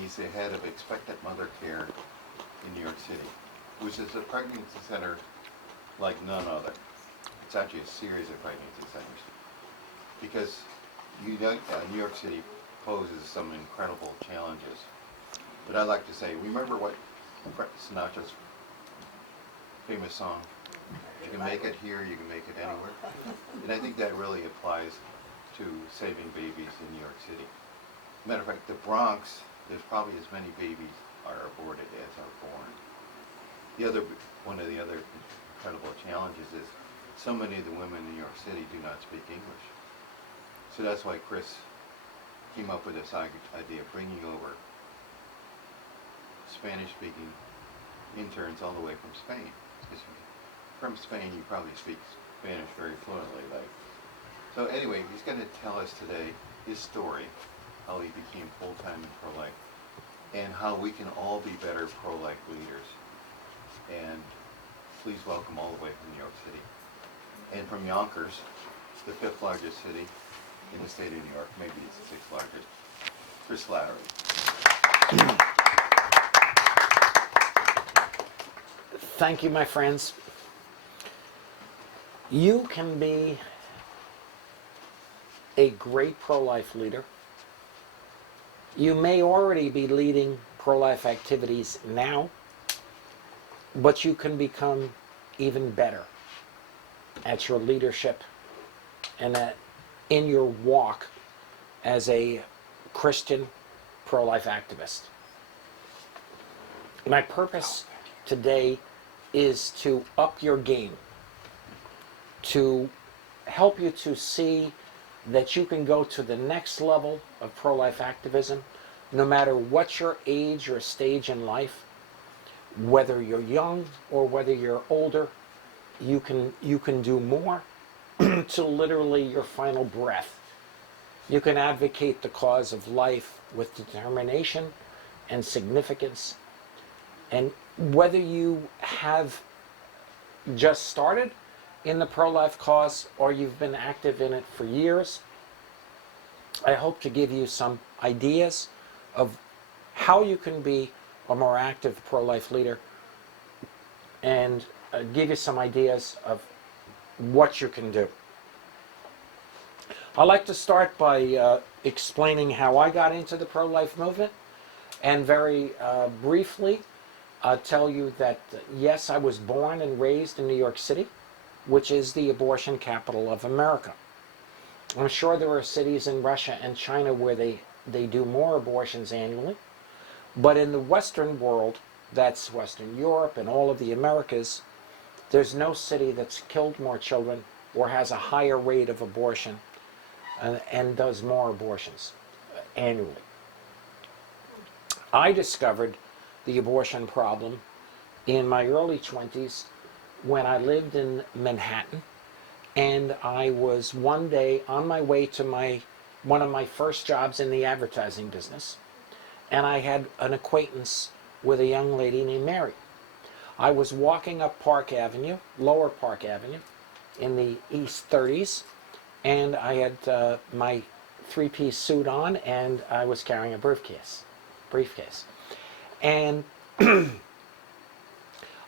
he's the head of Expectant Mother Care in New York City, which is a pregnancy center like none other. It's actually a series of pregnancy centers because New York City poses some incredible challenges. But I like to say, remember what Sinatra's famous song, "You can make it here, you can make it anywhere." And I think that really applies to saving babies in New York City. Matter of fact, the Bronx, there's probably as many babies are aborted as are born. One of the other incredible challenges is so many of the women in New York City do not speak English. So that's why Chris came up with this idea of bringing over Spanish-speaking interns all the way from Spain. Because from Spain, you probably speak Spanish very fluently. So anyway, he's going to tell us today his story, how he became full-time in pro-life, and how we can all be better pro-life leaders. And please welcome all the way from New York City. And from Yonkers, the 5th largest city in the state of New York, maybe it's the 6th largest, for Slattery. Thank you, my friends. You can be a great pro-life leader. You may already be leading pro-life activities now, but you can become even better at your leadership and in your walk as a Christian pro-life activist. My purpose today is to up your game, to help you to see that you can go to the next level of pro-life activism, no matter what your age or stage in life, whether you're young or whether you're older, you can do more to literally your final breath. You can advocate the cause of life with determination and significance. And whether you have just started in the pro-life cause or you've been active in it for years, I hope to give you some ideas of how you can be a more active pro-life leader and give you some ideas of what you can do. I'd like to start by explaining how I got into the pro-life movement, and very briefly tell you that yes, I was born and raised in New York City, which is the abortion capital of America. I'm sure there are cities in Russia and China where they do more abortions annually, but in the Western world, that's Western Europe and all of the Americas, there's no city that's killed more children or has a higher rate of abortion and does more abortions annually. I discovered the abortion problem in my early 20s when I lived in Manhattan, and I was one day on my way to one of my first jobs in the advertising business, and I had an acquaintance with a young lady named Mary. I was walking up Park Avenue, Lower Park Avenue, in the East 30s, and I had my three-piece suit on, and I was carrying a briefcase. And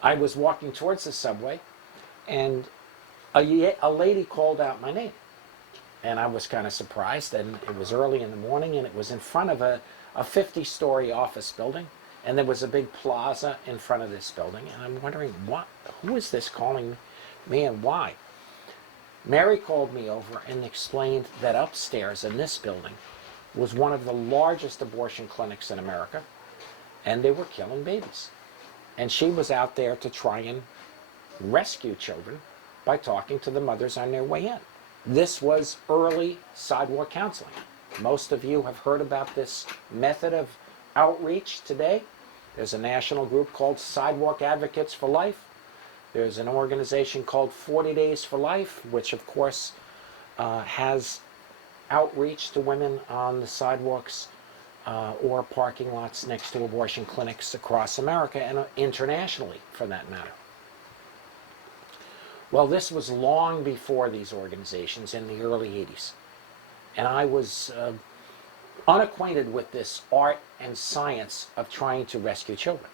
I was walking towards the subway, and a lady called out my name. And I was kind of surprised, and it was early in the morning, and it was in front of a 50-story office building, and there was a big plaza in front of this building, and I'm wondering, who is this calling me and why? Mary called me over and explained that upstairs in this building was one of the largest abortion clinics in America, and they were killing babies. And she was out there to try and rescue children by talking to the mothers on their way in. This was early sidewalk counseling. Most of you have heard about this method of outreach today. There's a national group called Sidewalk Advocates for Life. There's an organization called 40 Days for Life, which of course has outreach to women on the sidewalks or parking lots next to abortion clinics across America and internationally, for that matter. Well, this was long before these organizations in the early 80s. And I was unacquainted with this art and science of trying to rescue children.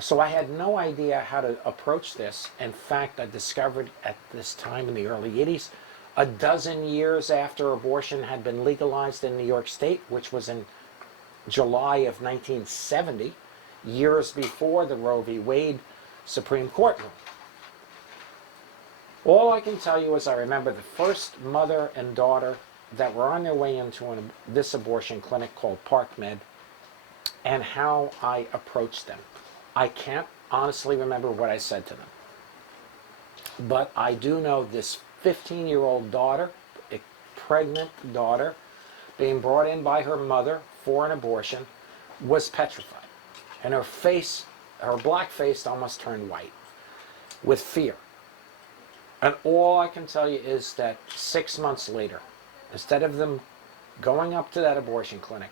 So I had no idea how to approach this. In fact, I discovered at this time in the early 80s, a dozen years after abortion had been legalized in New York State, which was in July of 1970, years before the Roe v. Wade Supreme Court ruling. All I can tell you is I remember the first mother and daughter that were on their way into this abortion clinic called Park Med, and how I approached them. I can't honestly remember what I said to them. But I do know this 15-year-old daughter, a pregnant daughter, being brought in by her mother for an abortion, was petrified. And her face, her black face almost turned white with fear. And all I can tell you is that 6 months later, instead of them going up to that abortion clinic,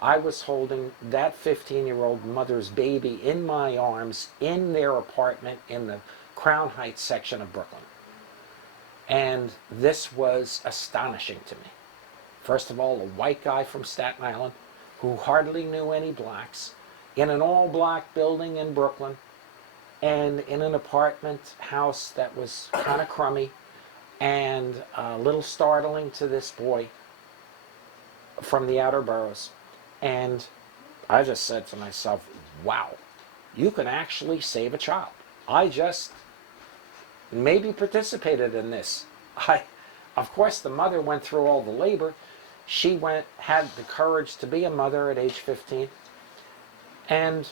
I was holding that 15-year-old mother's baby in my arms in their apartment in the Crown Heights section of Brooklyn. And this was astonishing to me. First of all, a white guy from Staten Island who hardly knew any blacks in an all-black building in Brooklyn and in an apartment house that was kind of crummy and a little startling to this boy from the outer boroughs. And I just said to myself, wow, you can actually save a child. I just maybe participated in this. Of course, the mother went through all the labor. She had the courage to be a mother at age 15. And,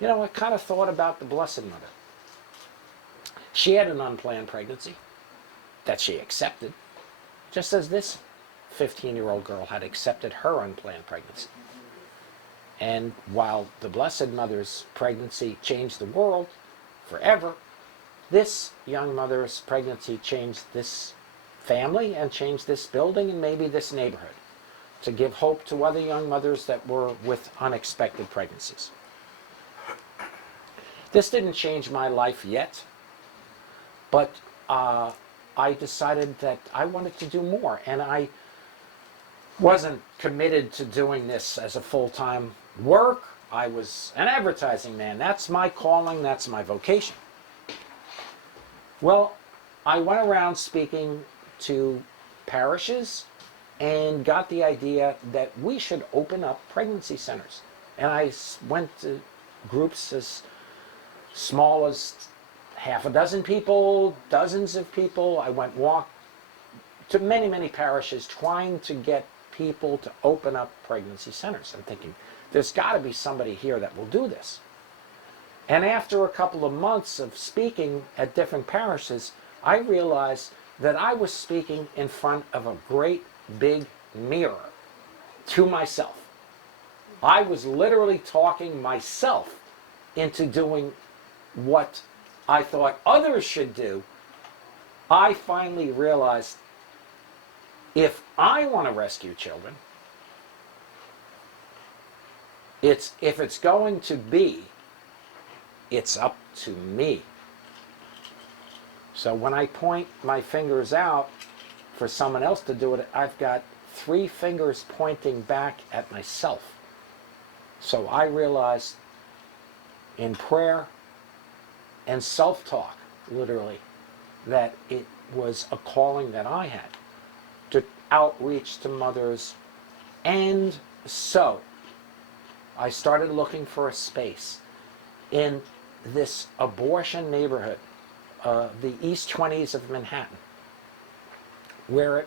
you know, I kind of thought about the Blessed Mother. She had an unplanned pregnancy that she accepted, just as this 15-year-old girl had accepted her unplanned pregnancy. And while the Blessed Mother's pregnancy changed the world forever, this young mother's pregnancy changed this family and changed this building and maybe this neighborhood to give hope to other young mothers that were with unexpected pregnancies. This didn't change my life yet, but I decided that I wanted to do more, and I wasn't committed to doing this as a full-time work. I was an advertising man. That's my calling, that's my vocation. Well, I went around speaking to parishes and got the idea that we should open up pregnancy centers. And I went to groups as small as half a dozen people, dozens of people. I walked to many, many parishes trying to get people to open up pregnancy centers. I'm thinking, there's got to be somebody here that will do this. And after a couple of months of speaking at different parishes, I realized that I was speaking in front of a great big mirror to myself. I was literally talking myself into doing what I thought others should do. I finally realized if I want to rescue children, if it's going to be, it's up to me. So when I point my fingers out for someone else to do it, I've got 3 fingers pointing back at myself. So I realized in prayer and self-talk, literally, that it was a calling that I had to outreach to mothers. And so I started looking for a space in this abortion neighborhood, the East 20s of Manhattan, where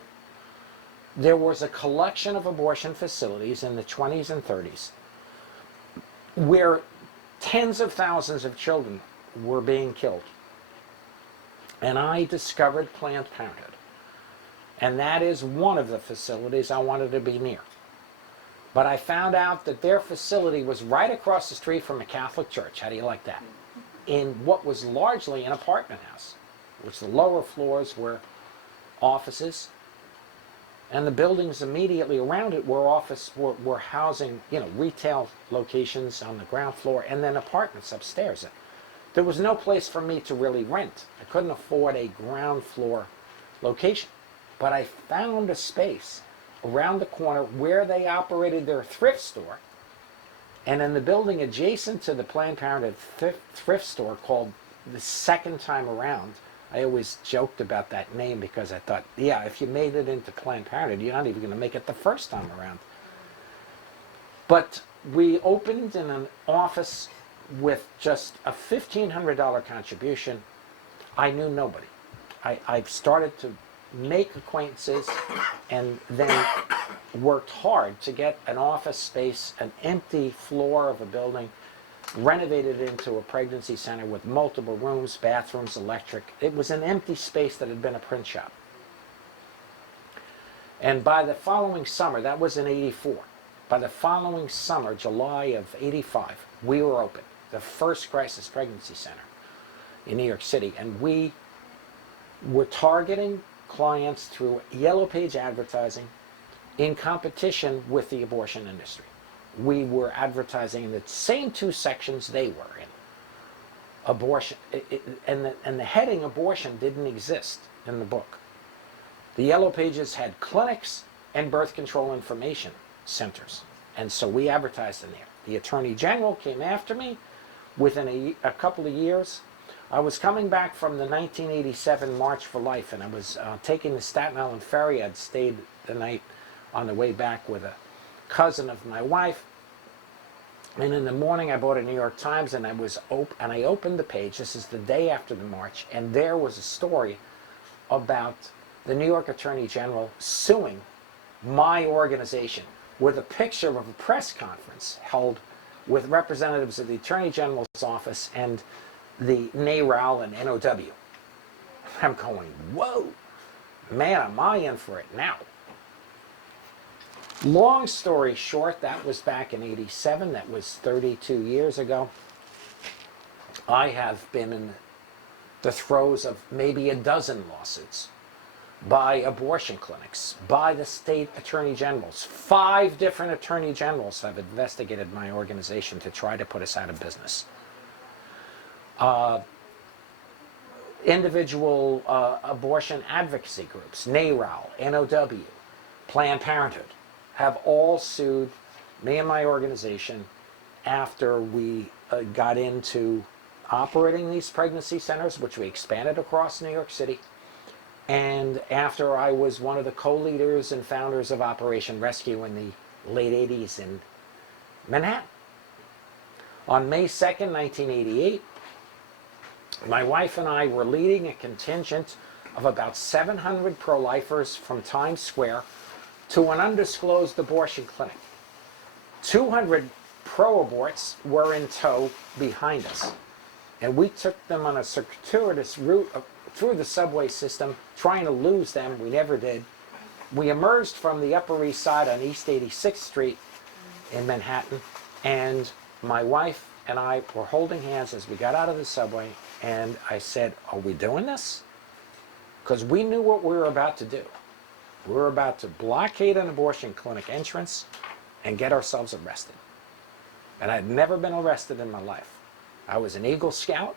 there was a collection of abortion facilities in the 20s and 30s where tens of thousands of children were being killed. And I discovered Planned Parenthood. And that is one of the facilities I wanted to be near. But I found out that their facility was right across the street from a Catholic church. How do you like that? In what was largely an apartment house, which the lower floors were offices, and the buildings immediately around it were housing, retail locations on the ground floor, and then apartments upstairs. There was no place for me to really rent. I couldn't afford a ground floor location. But I found a space around the corner where they operated their thrift store, and in the building adjacent to the Planned Parenthood thrift store called the Second Time Around. I always joked about that name because I thought, yeah, if you made it into Planned Parenthood, you're not even going to make it the first time around. But we opened in an office with just a $1,500 contribution. I knew nobody. I started to make acquaintances and then worked hard to get an office space, an empty floor of a building, renovated into a pregnancy center with multiple rooms, bathrooms, electric. It was an empty space that had been a print shop. And by the following summer, that was in '84, by the following summer, July of '85, we were open, the first crisis pregnancy center in New York City. And we were targeting clients through yellow page advertising in competition with the abortion industry. We were advertising in the same two sections they were in. Abortion, and the heading abortion didn't exist in the book. The yellow pages had clinics and birth control information centers. And so we advertised in there. The Attorney General came after me within a couple of years. I was coming back from the 1987 March for Life, and I was taking the Staten Island ferry. I'd stayed the night on the way back with a cousin of my wife. And in the morning, I bought a New York Times, and I opened the page. This is the day after the march, and there was a story about the New York Attorney General suing my organization, with a picture of a press conference held with representatives of the Attorney General's office and the NARAL and NOW. I'm going, whoa, man, am I in for it now. Long story short, that was back in '87. That was 32 years ago. I have been in the throes of maybe a dozen lawsuits by abortion clinics, by the state attorney generals. 5 different attorney generals have investigated my organization to try to put us out of business. Individual abortion advocacy groups, NARAL, NOW, Planned Parenthood, have all sued me and my organization after we got into operating these pregnancy centers, which we expanded across New York City, and after I was one of the co-leaders and founders of Operation Rescue in the late '80s in Manhattan. On May 2nd, 1988, my wife and I were leading a contingent of about 700 pro-lifers from Times Square to an undisclosed abortion clinic. 200 pro-aborts were in tow behind us, and we took them on a circuitous route through the subway system, trying to lose them. We never did. We emerged from the Upper East Side on East 86th Street in Manhattan, and my wife and I were holding hands as we got out of the subway, and I said, are we doing this? Because we knew what we were about to do. We were about to blockade an abortion clinic entrance and get ourselves arrested. And I'd never been arrested in my life. I was an Eagle Scout.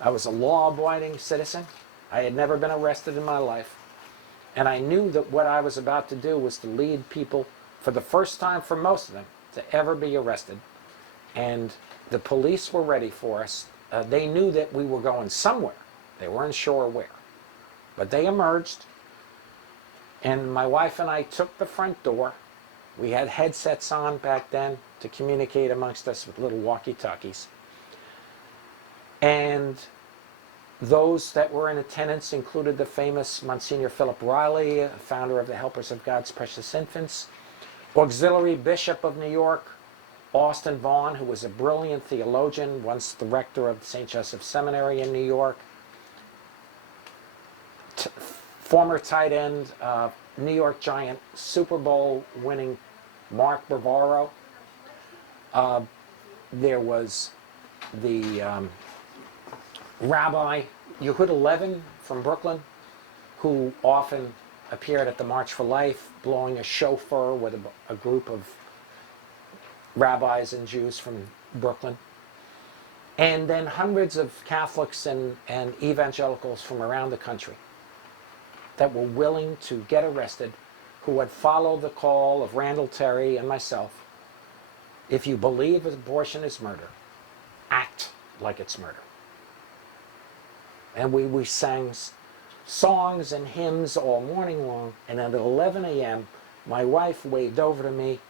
I was a law-abiding citizen. I had never been arrested in my life. And I knew that what I was about to do was to lead people, for the first time for most of them, to ever be arrested. And the police were ready for us. They knew that we were going somewhere. They weren't sure where. But they emerged, and my wife and I took the front door. We had headsets on back then to communicate amongst us with little walkie-talkies. And those that were in attendance included the famous Monsignor Philip Riley, founder of the Helpers of God's Precious Infants, Auxiliary Bishop of New York, Austin Vaughn, who was a brilliant theologian, once the rector of St. Joseph Seminary in New York, former tight end, New York Giant, Super Bowl winning Mark Bavaro. There was the Rabbi Yehuda Levin from Brooklyn, who often appeared at the March for Life, blowing a shofar with a group of rabbis and Jews from Brooklyn. And then hundreds of Catholics and evangelicals from around the country that were willing to get arrested, who had followed the call of Randall Terry and myself, if you believe abortion is murder, act like it's murder. And we sang songs and hymns all morning long, and at 11 a.m., my wife waved over to me,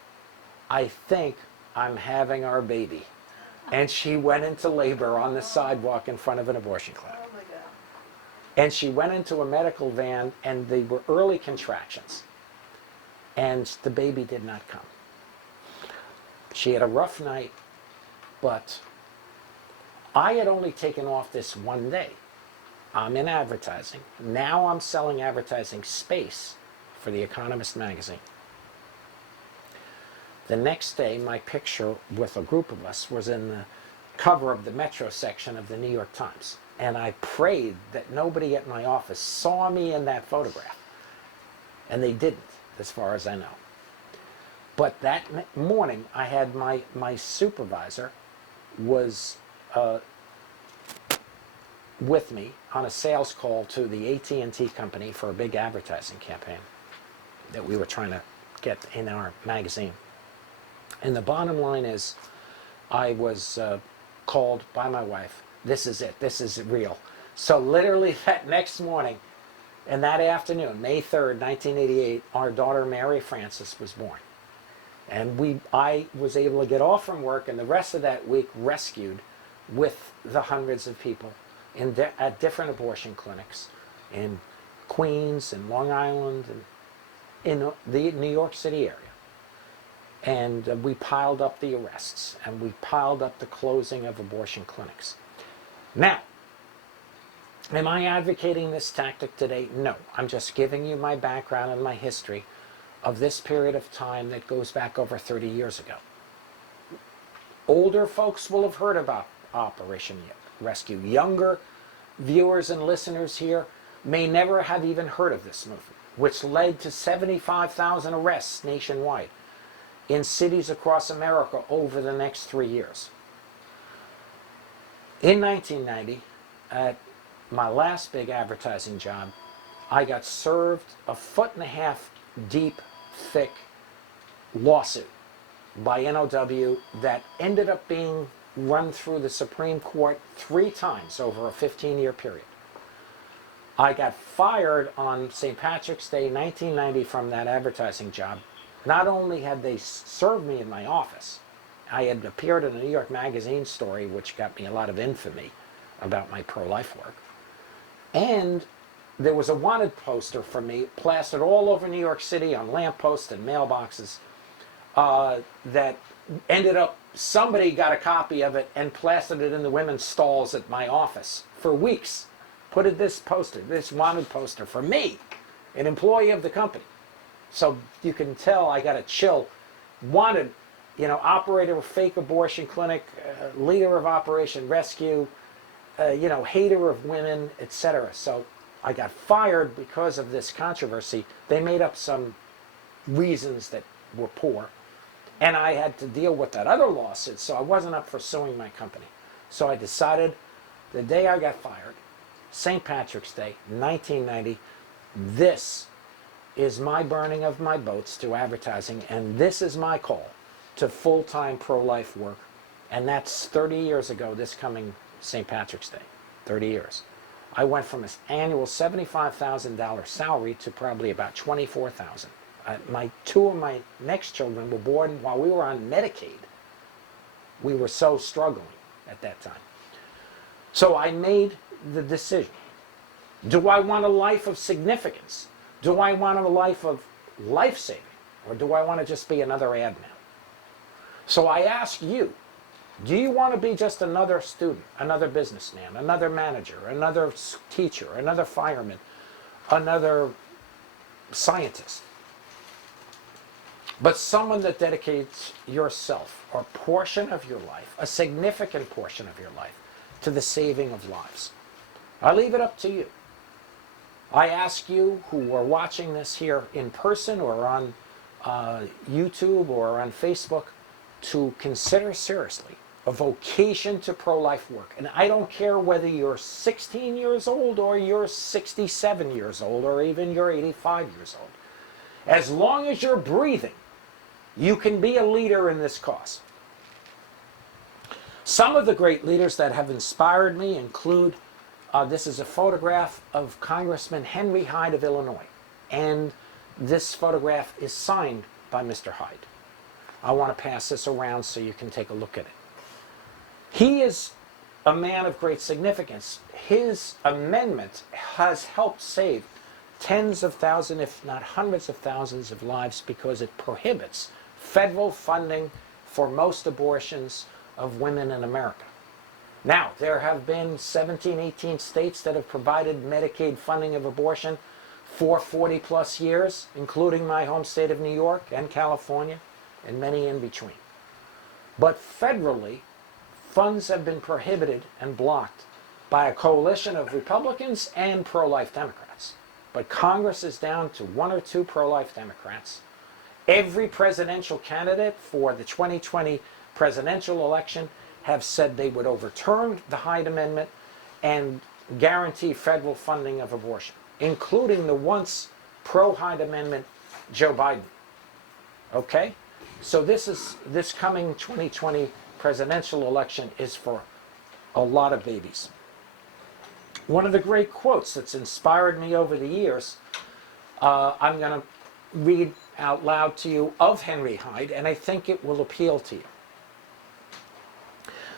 "I think I'm having our baby." And she went into labor on the sidewalk in front of an abortion clinic. Oh my God. And she went into a medical van, and they were early contractions. And the baby did not come. She had a rough night, but I had only taken off this one day. I'm in advertising. Now I'm selling advertising space for The Economist magazine. The next day, my picture with a group of us was in the cover of the Metro section of the New York Times. And I prayed that nobody at my office saw me in that photograph. And they didn't, as far as I know. But that morning, I had my supervisor was with me on a sales call to the AT&T company for a big advertising campaign that we were trying to get in our magazine. And the bottom line is, I was called by my wife. This is it. This is real. So literally that next morning and that afternoon, May 3rd, 1988, our daughter Mary Frances was born. And I was able to get off from work, and the rest of that week rescued with the hundreds of people at different abortion clinics in Queens and Long Island and in the New York City area. And we piled up the arrests, and we piled up the closing of abortion clinics. Now, am I advocating this tactic today? No. I'm just giving you my background and my history of this period of time that goes back over 30 years ago. Older folks will have heard about Operation Rescue. Younger viewers and listeners here may never have even heard of this movement, which led to 75,000 arrests nationwide in cities across America over the next 3 years. In 1990, at my last big advertising job, I got served a 1.5 foot deep, thick lawsuit by NOW that ended up being run through the Supreme Court 3 times over a 15-year period. I got fired on St. Patrick's Day 1990 from that advertising job. Not only had they served me in my office, I had appeared in a New York Magazine story which got me a lot of infamy about my pro-life work. And there was a wanted poster for me plastered all over New York City on lampposts and mailboxes that ended up, somebody got a copy of it and plastered it in the women's stalls at my office for weeks. Put this poster, this wanted poster for me, an employee of the company. So you can tell I got a chill. Wanted, operator of fake abortion clinic, leader of Operation Rescue, hater of women, etc. So I got fired because of this controversy. They made up some reasons that were poor. And I had to deal with that other lawsuit, so I wasn't up for suing my company. So I decided the day I got fired, St. Patrick's Day, 1990, this is my burning of my boats to advertising, and this is my call to full-time pro-life work. And that's 30 years ago, this coming St. Patrick's Day, 30 years. I went from an annual $75,000 salary to probably about $24,000. Two of my next children were born while we were on Medicaid. We were so struggling at that time. So I made the decision. Do I want a life of significance? Do I want a life of life-saving? Or do I want to just be another ad man? So I ask you, do you want to be just another student, another businessman, another manager, another teacher, another fireman, another scientist? But someone that dedicates yourself or a portion of your life, a significant portion of your life, to the saving of lives. I leave it up to you. I ask you who are watching this here in person or on YouTube or on Facebook to consider seriously a vocation to pro-life work. And I don't care whether you're 16 years old or you're 67 years old or even you're 85 years old. As long as you're breathing, you can be a leader in this cause. Some of the great leaders that have inspired me include, this is a photograph of Congressman Henry Hyde of Illinois. And this photograph is signed by Mr. Hyde. I want to pass this around so you can take a look at it. He is a man of great significance. His amendment has helped save tens of thousands, if not hundreds of thousands of lives, because it prohibits federal funding for most abortions of women in America. Now, there have been 17, 18 states that have provided Medicaid funding of abortion for 40 plus years, including my home state of New York and California, and many in between. But federally, funds have been prohibited and blocked by a coalition of Republicans and pro-life Democrats. But Congress is down to one or two pro-life Democrats. Every presidential candidate for the 2020 presidential election have said they would overturn the Hyde Amendment and guarantee federal funding of abortion, including the once pro-Hyde Amendment Joe Biden. Okay? So this coming 2020 presidential election is for a lot of babies. One of the great quotes that's inspired me over the years, I'm going to read out loud to you of Henry Hyde, and I think it will appeal to you.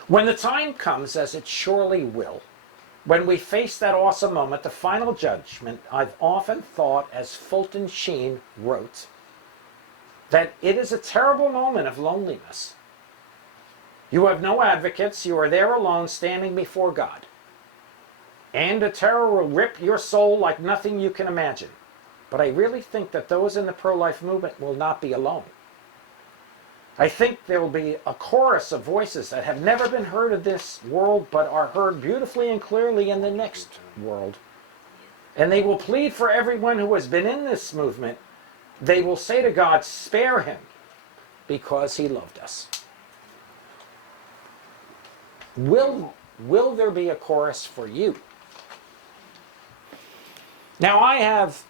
When the time comes, as it surely will, when we face that awesome moment, the final judgment, I've often thought, as Fulton Sheen wrote, that it is a terrible moment of loneliness. You have no advocates, you are there alone standing before God. And a terror will rip your soul like nothing you can imagine. But I really think that those in the pro-life movement will not be alone. I think there will be a chorus of voices that have never been heard in this world, but are heard beautifully and clearly in the next world. And they will plead for everyone who has been in this movement. They will say to God, spare him, because he loved us. Will there be a chorus for you? Now, I have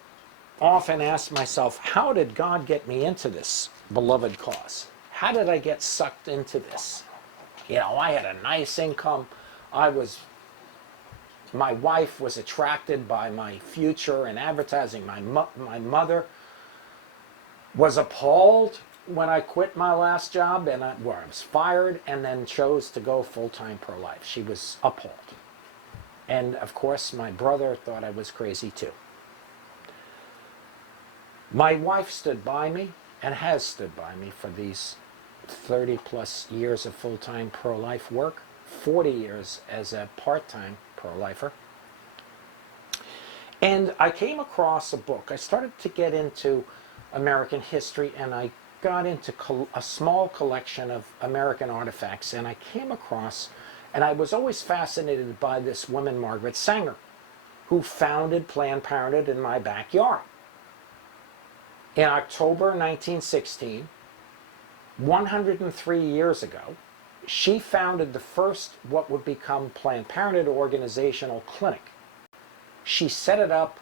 often asked myself, how did God get me into this beloved cause? How did I get sucked into this? You know, I had a nice income. My wife was attracted by my future in advertising. My mother was appalled when I quit my last job and where I was fired, and then chose to go full-time pro-life. She was appalled. And of course, my brother thought I was crazy too. My wife stood by me and has stood by me for these 30 plus years of full-time pro-life work, 40 years as a part-time pro-lifer. And I came across a book. I started to get into American history, and I got into a small collection of American artifacts, and I came across, and I was always fascinated by this woman, Margaret Sanger, who founded Planned Parenthood in my backyard. In October 1916, 103 years ago, she founded the first what would become Planned Parenthood organizational clinic. She set it up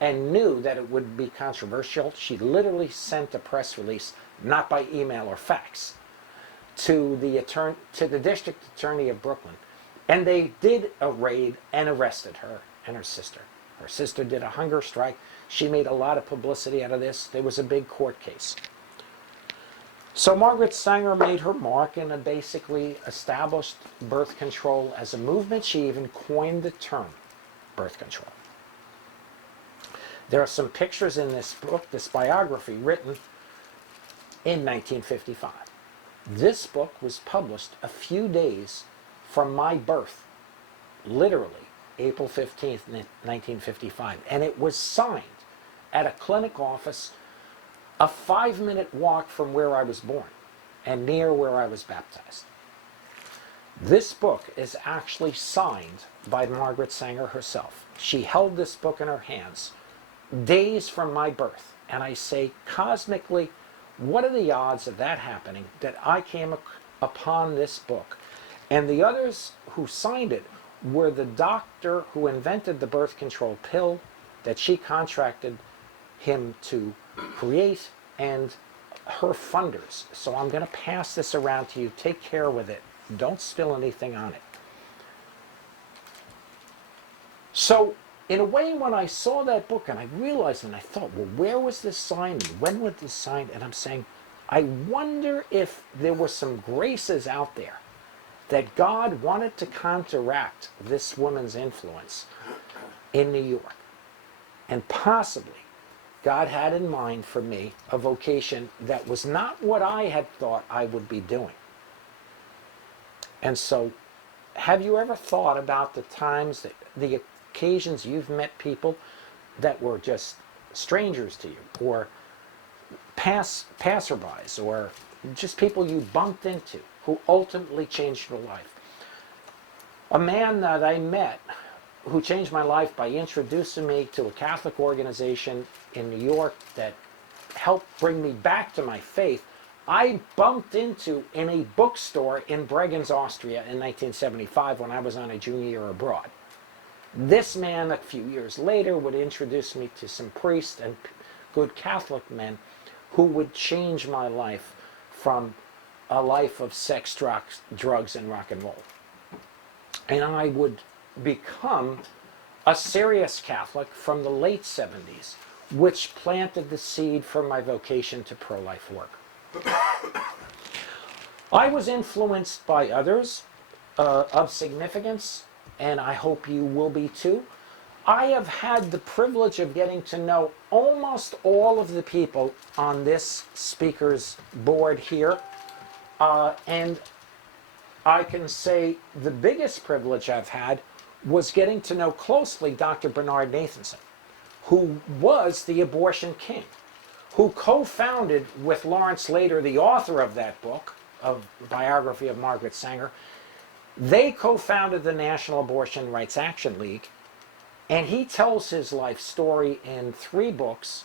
and knew that it would be controversial. She literally sent a press release, not by email or fax, to the district attorney of Brooklyn. And they did a raid and arrested her and her sister. Her sister did a hunger strike. She made a lot of publicity out of this. There was a big court case. So Margaret Sanger made her mark and basically established birth control as a movement. She even coined the term birth control. There are some pictures in this book, this biography, written in 1955. This book was published a few days from my birth, literally April 15th, 1955. And it was signed at a clinic office a 5-minute walk from where I was born and near where I was baptized. This book is actually signed by Margaret Sanger herself. She held this book in her hands days from my birth. And I say, cosmically, what are the odds of that happening, that I came upon this book? And the others who signed it were the doctor who invented the birth control pill that she contracted him to create and her funders. So I'm going to pass this around to you. Take care with it. Don't spill anything on it. So in a way, when I saw that book and I realized and I thought, well, where was this signed? And when was this signed? And I'm saying, I wonder if there were some graces out there that God wanted to counteract this woman's influence in New York. And possibly God had in mind for me a vocation that was not what I had thought I would be doing. And so, have you ever thought about the times, the occasions you've met people that were just strangers to you, or passerbys, or just people you bumped into who ultimately changed your life? A man that I met who changed my life by introducing me to a Catholic organization in New York that helped bring me back to my faith, I bumped into in a bookstore in Bregenz, Austria in 1975 when I was on a junior year abroad. This man, a few years later, would introduce me to some priests and good Catholic men who would change my life from a life of sex, drugs, and rock and roll. And I would become a serious Catholic from the late 70s, which planted the seed for my vocation to pro-life work. I was influenced by others of significance, and I hope you will be too. I have had the privilege of getting to know almost all of the people on this speaker's board here, and I can say the biggest privilege I've had was getting to know closely Dr. Bernard Nathanson, who was the abortion king, who co-founded with Lawrence Lader, the author of that book, of biography of Margaret Sanger. They co-founded the National Abortion Rights Action League, and he tells his life story in 3 books: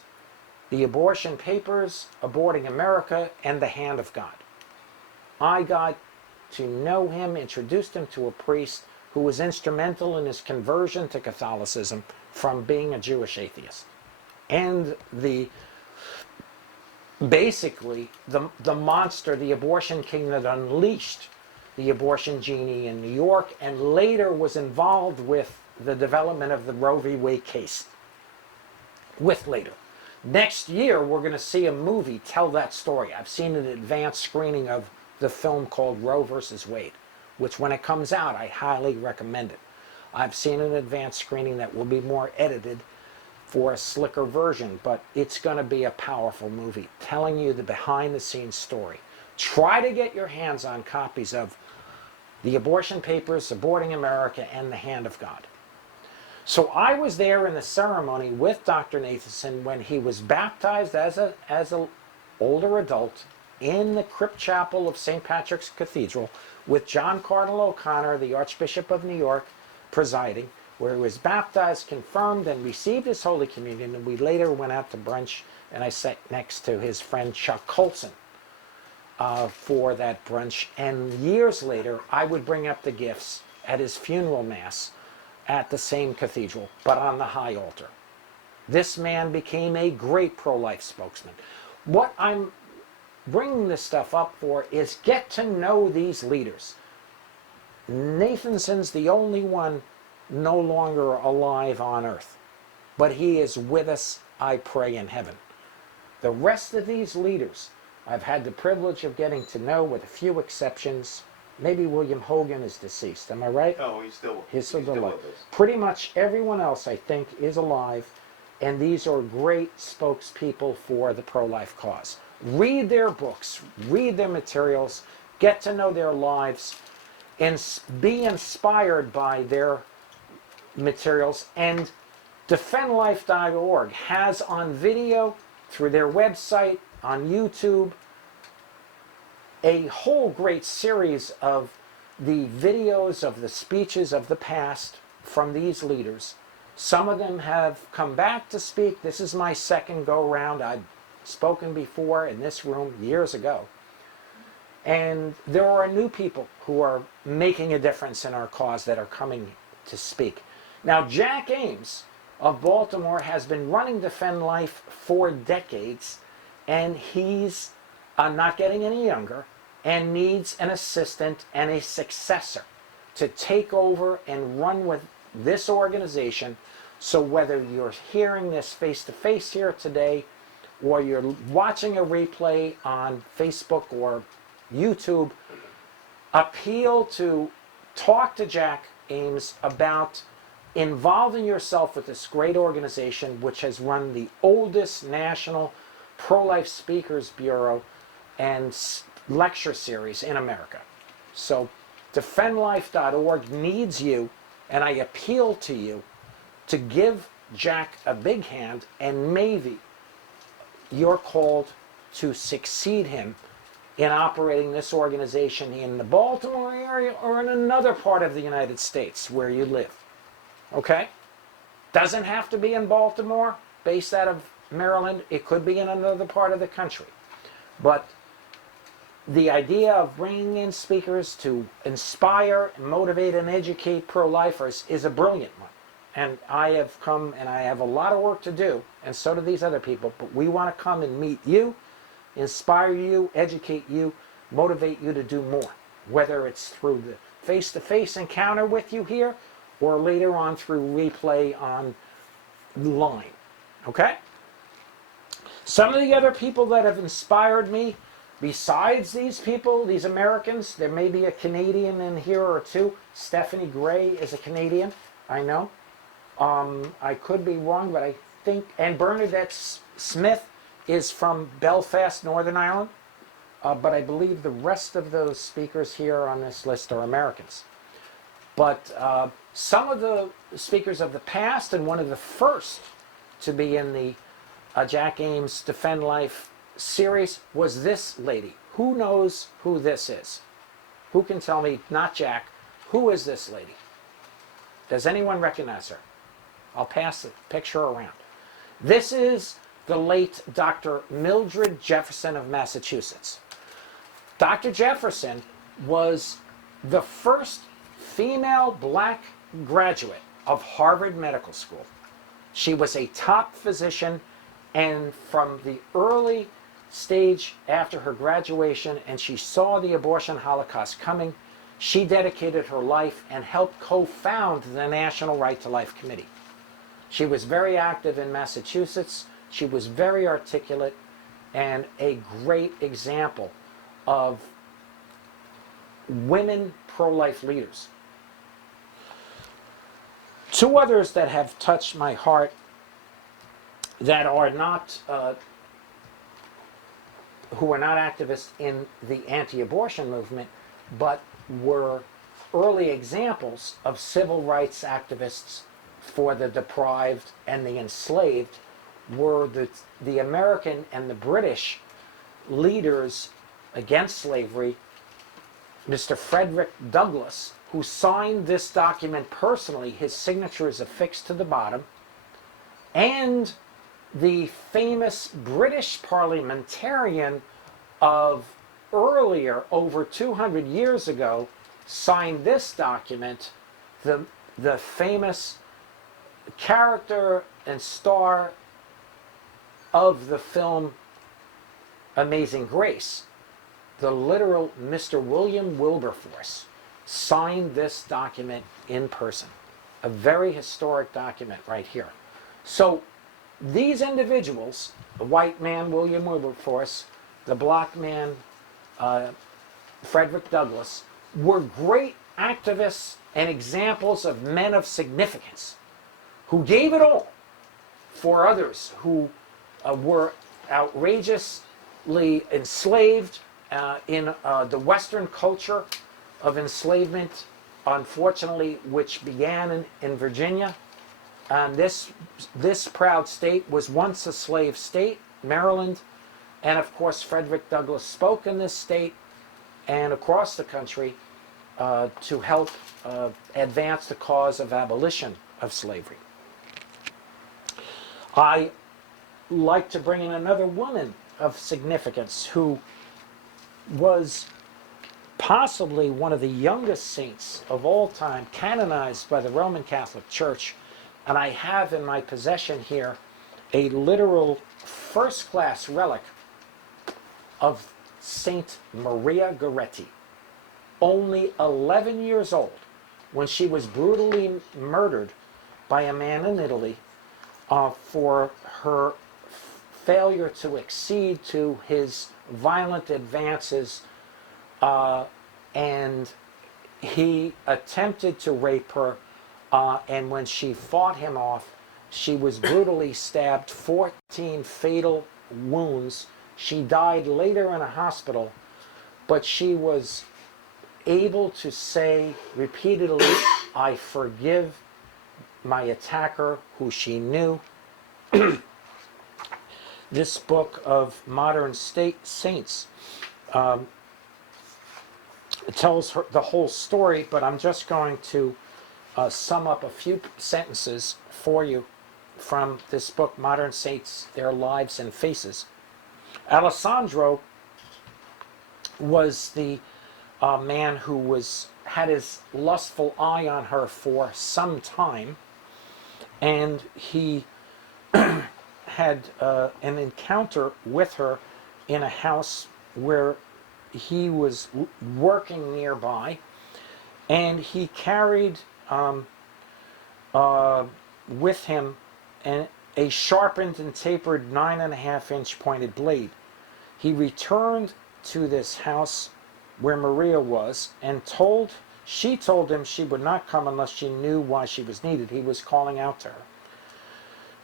The Abortion Papers, Aborting America, and The Hand of God. I got to know him, introduced him to a priest who was instrumental in his conversion to Catholicism from being a Jewish atheist. And basically the monster, the abortion king that unleashed the abortion genie in New York, and later was involved with the development of the Roe v. Wade case with Lader. Next year, we're going to see a movie tell that story. I've seen an advanced screening of the film called Roe versus Wade, which when it comes out, I highly recommend it. I've seen an advanced screening that will be more edited for a slicker version, but it's going to be a powerful movie telling you the behind-the-scenes story. Try to get your hands on copies of The Abortion Papers, Aborting America, and The Hand of God. So I was there in the ceremony with Dr. Nathanson when he was baptized as an older adult in the crypt chapel of St. Patrick's Cathedral with John Cardinal O'Connor, the Archbishop of New York, presiding, where he was baptized, confirmed, and received his Holy Communion. And we later went out to brunch, and I sat next to his friend Chuck Colson for that brunch. And years later, I would bring up the gifts at his funeral mass at the same cathedral, but on the high altar. This man became a great pro-life spokesman. What I'm bringing this stuff up for is get to know these leaders. Nathanson's the only one no longer alive on earth, but he is with us, I pray, in heaven. The rest of these leaders I've had the privilege of getting to know, with a few exceptions. Maybe William Hogan is deceased, am I right? No, he's still alive. with us. Pretty much everyone else, I think, is alive, and these are great spokespeople for the pro-life cause. Read their books, read their materials, get to know their lives, and be inspired by their materials. And defendlife.org has on video, through their website, on YouTube, a whole great series of the videos of the speeches of the past from these leaders. Some of them have come back to speak. This is my second go-round. I've spoken before in this room years ago. And there are new people who are making a difference in our cause that are coming to speak. Now, Jack Ames of Baltimore has been running Defend Life for decades, and he's not getting any younger and needs an assistant and a successor to take over and run with this organization. So whether you're hearing this face-to-face here today, or you're watching a replay on Facebook or YouTube, appeal to talk to Jack Ames about involving yourself with this great organization, which has run the oldest national pro-life speakers bureau and lecture series in America. So defendlife.org needs you, and I appeal to you to give Jack a big hand, and maybe you're called to succeed him in operating this organization in the Baltimore area or in another part of the United States where you live. Okay? Doesn't have to be in Baltimore, based out of Maryland. It could be in another part of the country. But the idea of bringing in speakers to inspire, motivate, and educate pro-lifers is a brilliant one. And I have come, and I have a lot of work to do, and so do these other people, but we want to come and meet you, inspire you, educate you, motivate you to do more, whether it's through the face-to-face encounter with you here or later on through replay online. Okay? Some of the other people that have inspired me, besides these people, these Americans, there may be a Canadian in here or two. Stephanie Gray is a Canadian, I know. I could be wrong, but I think, and Bernadette Smith is from Belfast, Northern Ireland, but I believe the rest of those speakers here on this list are Americans. But some of the speakers of the past, and one of the first to be in the Jack Ames Defend Life series was this lady. Who knows who this is? Who can tell me, not Jack, who is this lady? Does anyone recognize her? I'll pass the picture around. This is the late Dr. Mildred Jefferson of Massachusetts. Dr. Jefferson was the first female black graduate of Harvard Medical School. She was a top physician, and from the early stage after her graduation, and she saw the abortion holocaust coming, she dedicated her life and helped co-found the National Right to Life Committee. She was very active in Massachusetts. She was very articulate and a great example of women pro-life leaders. Two others that have touched my heart that are not, who are not activists in the anti-abortion movement, but were early examples of civil rights activists for the deprived and the enslaved, were the American and the British leaders against slavery, Mr. Frederick Douglass, who signed this document personally. His signature is affixed to the bottom, and the famous British parliamentarian of earlier, over 200 years ago, signed this document, the famous character and star of the film Amazing Grace, the literal Mr. William Wilberforce, signed this document in person. A very historic document right here. So these individuals, the white man William Wilberforce, the black man Frederick Douglass, were great activists and examples of men of significance who gave it all for others who were outrageously enslaved in the Western culture of enslavement, unfortunately, which began in Virginia. And this proud state was once a slave state, Maryland, and of course Frederick Douglass spoke in this state and across the country to help advance the cause of abolition of slavery. I like to bring in another woman of significance who was possibly one of the youngest saints of all time, canonized by the Roman Catholic Church, And I have in my possession here a literal first-class relic of Saint Maria Goretti, only 11 years old, when she was brutally murdered by a man in Italy for her failure to accede to his violent advances, and he attempted to rape her, and when she fought him off, she was brutally stabbed, 14 fatal wounds. She died later in a hospital, but she was able to say repeatedly, I forgive my attacker, who she knew. This book of modern saints tells her the whole story, but I'm just going to sum up a few sentences for you from this book, Modern Saints, Their Lives and Faces. Alessandro was the man who had his lustful eye on her for some time, and he had an encounter with her in a house where he was working nearby, and he carried with him a sharpened and tapered 9.5-inch pointed blade. He returned to this house where Maria was and she told him she would not come unless she knew why she was needed. He was calling out to her.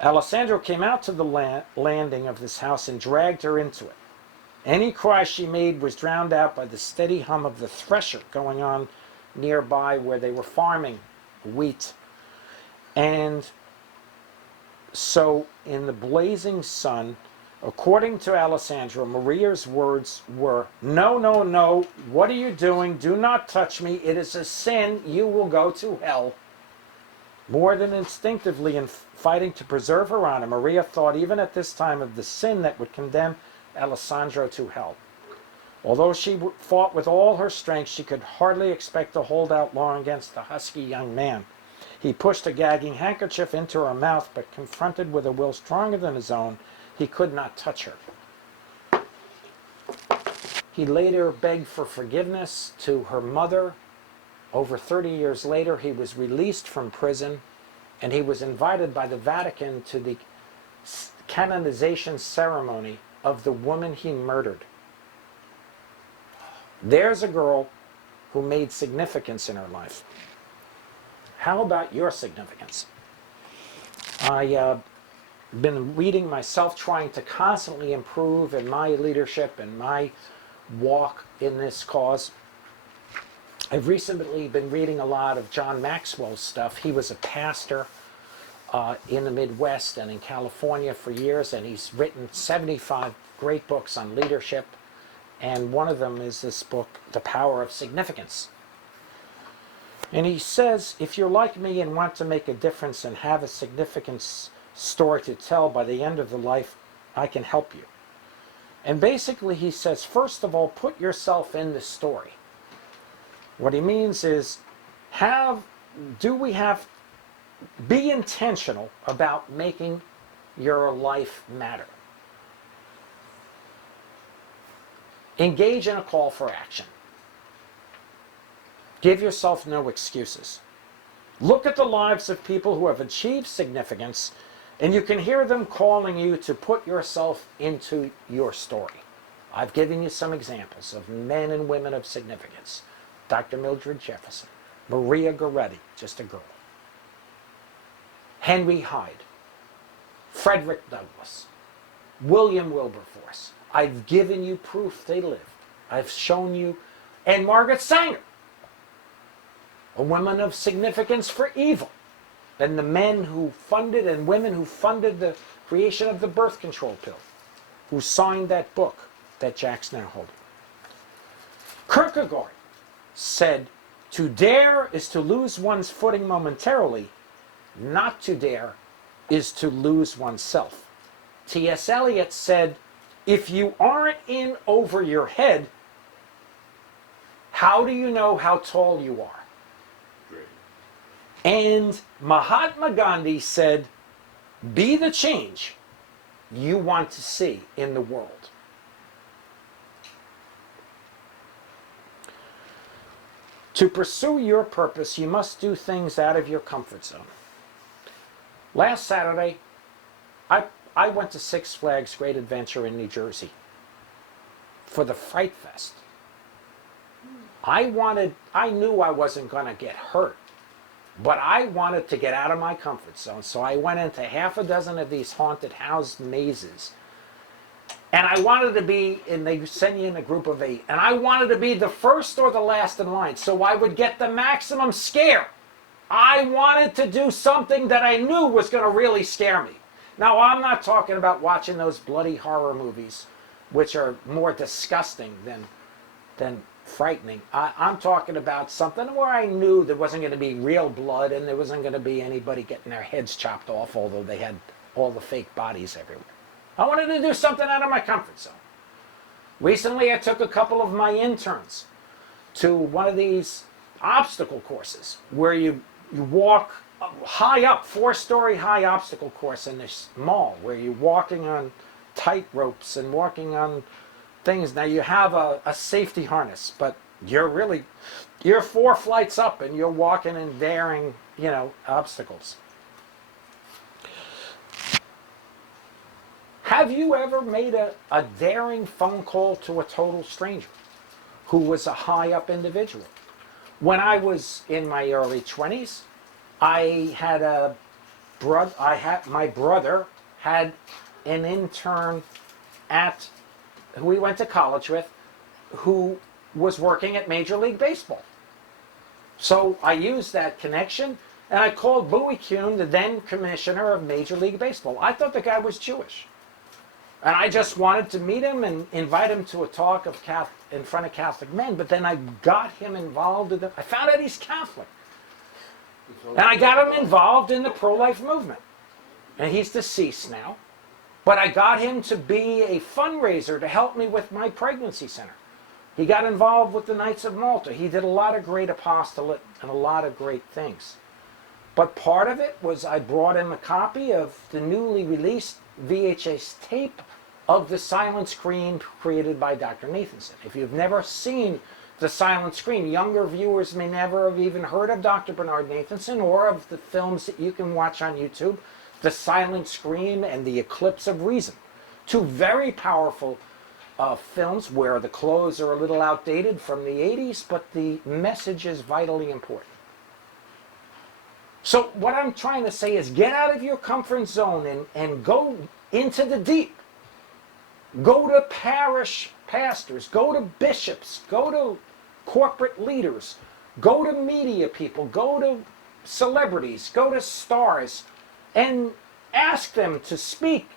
Alessandro came out to the landing of this house and dragged her into it. Any cry she made was drowned out by the steady hum of the thresher going on nearby where they were farming wheat. And so in the blazing sun, according to Alessandro, Maria's words were, "No, no, no, what are you doing? Do not touch me. It is a sin. You will go to hell." More than instinctively in fighting to preserve her honor, Maria thought even at this time of the sin that would condemn Alessandro to hell. Although she fought with all her strength, she could hardly expect to hold out long against the husky young man. He pushed a gagging handkerchief into her mouth, but confronted with a will stronger than his own, he could not touch her. He later begged for forgiveness to her mother. Over 30 years later, he was released from prison, and he was invited by the Vatican to the canonization ceremony of the woman he murdered. There's a girl who made significance in her life. How about your significance? I've been reading myself, trying to constantly improve in my leadership and my walk in this cause. I've recently been reading a lot of John Maxwell's stuff. He was a pastor in the Midwest and in California for years, and he's written 75 great books on leadership, and one of them is this book, The Power of Significance. And he says, if you're like me and want to make a difference and have a significance story to tell by the end of the life, I can help you. And basically he says, first of all, put yourself in the story. What he means is, be intentional about making your life matter. Engage in a call for action. Give yourself no excuses. Look at the lives of people who have achieved significance, and you can hear them calling you to put yourself into your story. I've given you some examples of men and women of significance. Dr. Mildred Jefferson, Maria Goretti, just a girl, Henry Hyde, Frederick Douglass, William Wilberforce. I've given you proof they lived. I've shown you, and Margaret Sanger, a woman of significance for evil, and the men who funded and women who funded the creation of the birth control pill, who signed that book that Jack's now holding. Kierkegaard said, to dare is to lose one's footing momentarily, not to dare is to lose oneself. T.S. Eliot said, if you aren't in over your head, how do you know how tall you are? And Mahatma Gandhi said, be the change you want to see in the world. To pursue your purpose, you must do things out of your comfort zone. Last Saturday, I went to Six Flags Great Adventure in New Jersey for the Fright Fest. I knew I wasn't going to get hurt, but I wanted to get out of my comfort zone. So I went into half a dozen of these haunted house mazes. And I wanted to be, and they send you in a group of 8, and I wanted to be the first or the last in line so I would get the maximum scare. I wanted to do something that I knew was going to really scare me. Now, I'm not talking about watching those bloody horror movies, which are more disgusting than frightening. I'm talking about something where I knew there wasn't going to be real blood and there wasn't going to be anybody getting their heads chopped off, although they had all the fake bodies everywhere. I wanted to do something out of my comfort zone. Recently, I took a couple of my interns to one of these obstacle courses where you walk high up, 4-story high obstacle course in this mall where you're walking on tight ropes and walking on things. Now you have a safety harness, but you're 4 flights up and you're walking and daring, obstacles. Have you ever made a daring phone call to a total stranger who was a high up individual? When I was in my early 20s, my brother had an intern who we went to college with, who was working at Major League Baseball. So I used that connection, and I called Bowie Kuhn, the then commissioner of Major League Baseball. I thought the guy was Jewish. And I just wanted to meet him and invite him to a talk in front of Catholic men, but then I got him involved in I found out he's Catholic. And I got him involved in the pro-life movement. And he's deceased now. But I got him to be a fundraiser to help me with my pregnancy center. He got involved with the Knights of Malta. He did a lot of great apostolate and a lot of great things. But part of it was I brought him a copy of the newly released VHS tape of The Silent Scream created by Dr. Nathanson. If you've never seen The Silent Scream, younger viewers may never have even heard of Dr. Bernard Nathanson or of the films that you can watch on YouTube, The Silent Scream and The Eclipse of Reason. 2 very powerful films where the clothes are a little outdated from the 80s, but the message is vitally important. So what I'm trying to say is get out of your comfort zone and go into the deep. Go to parish pastors, go to bishops, go to corporate leaders, go to media people, go to celebrities, go to stars, and ask them to speak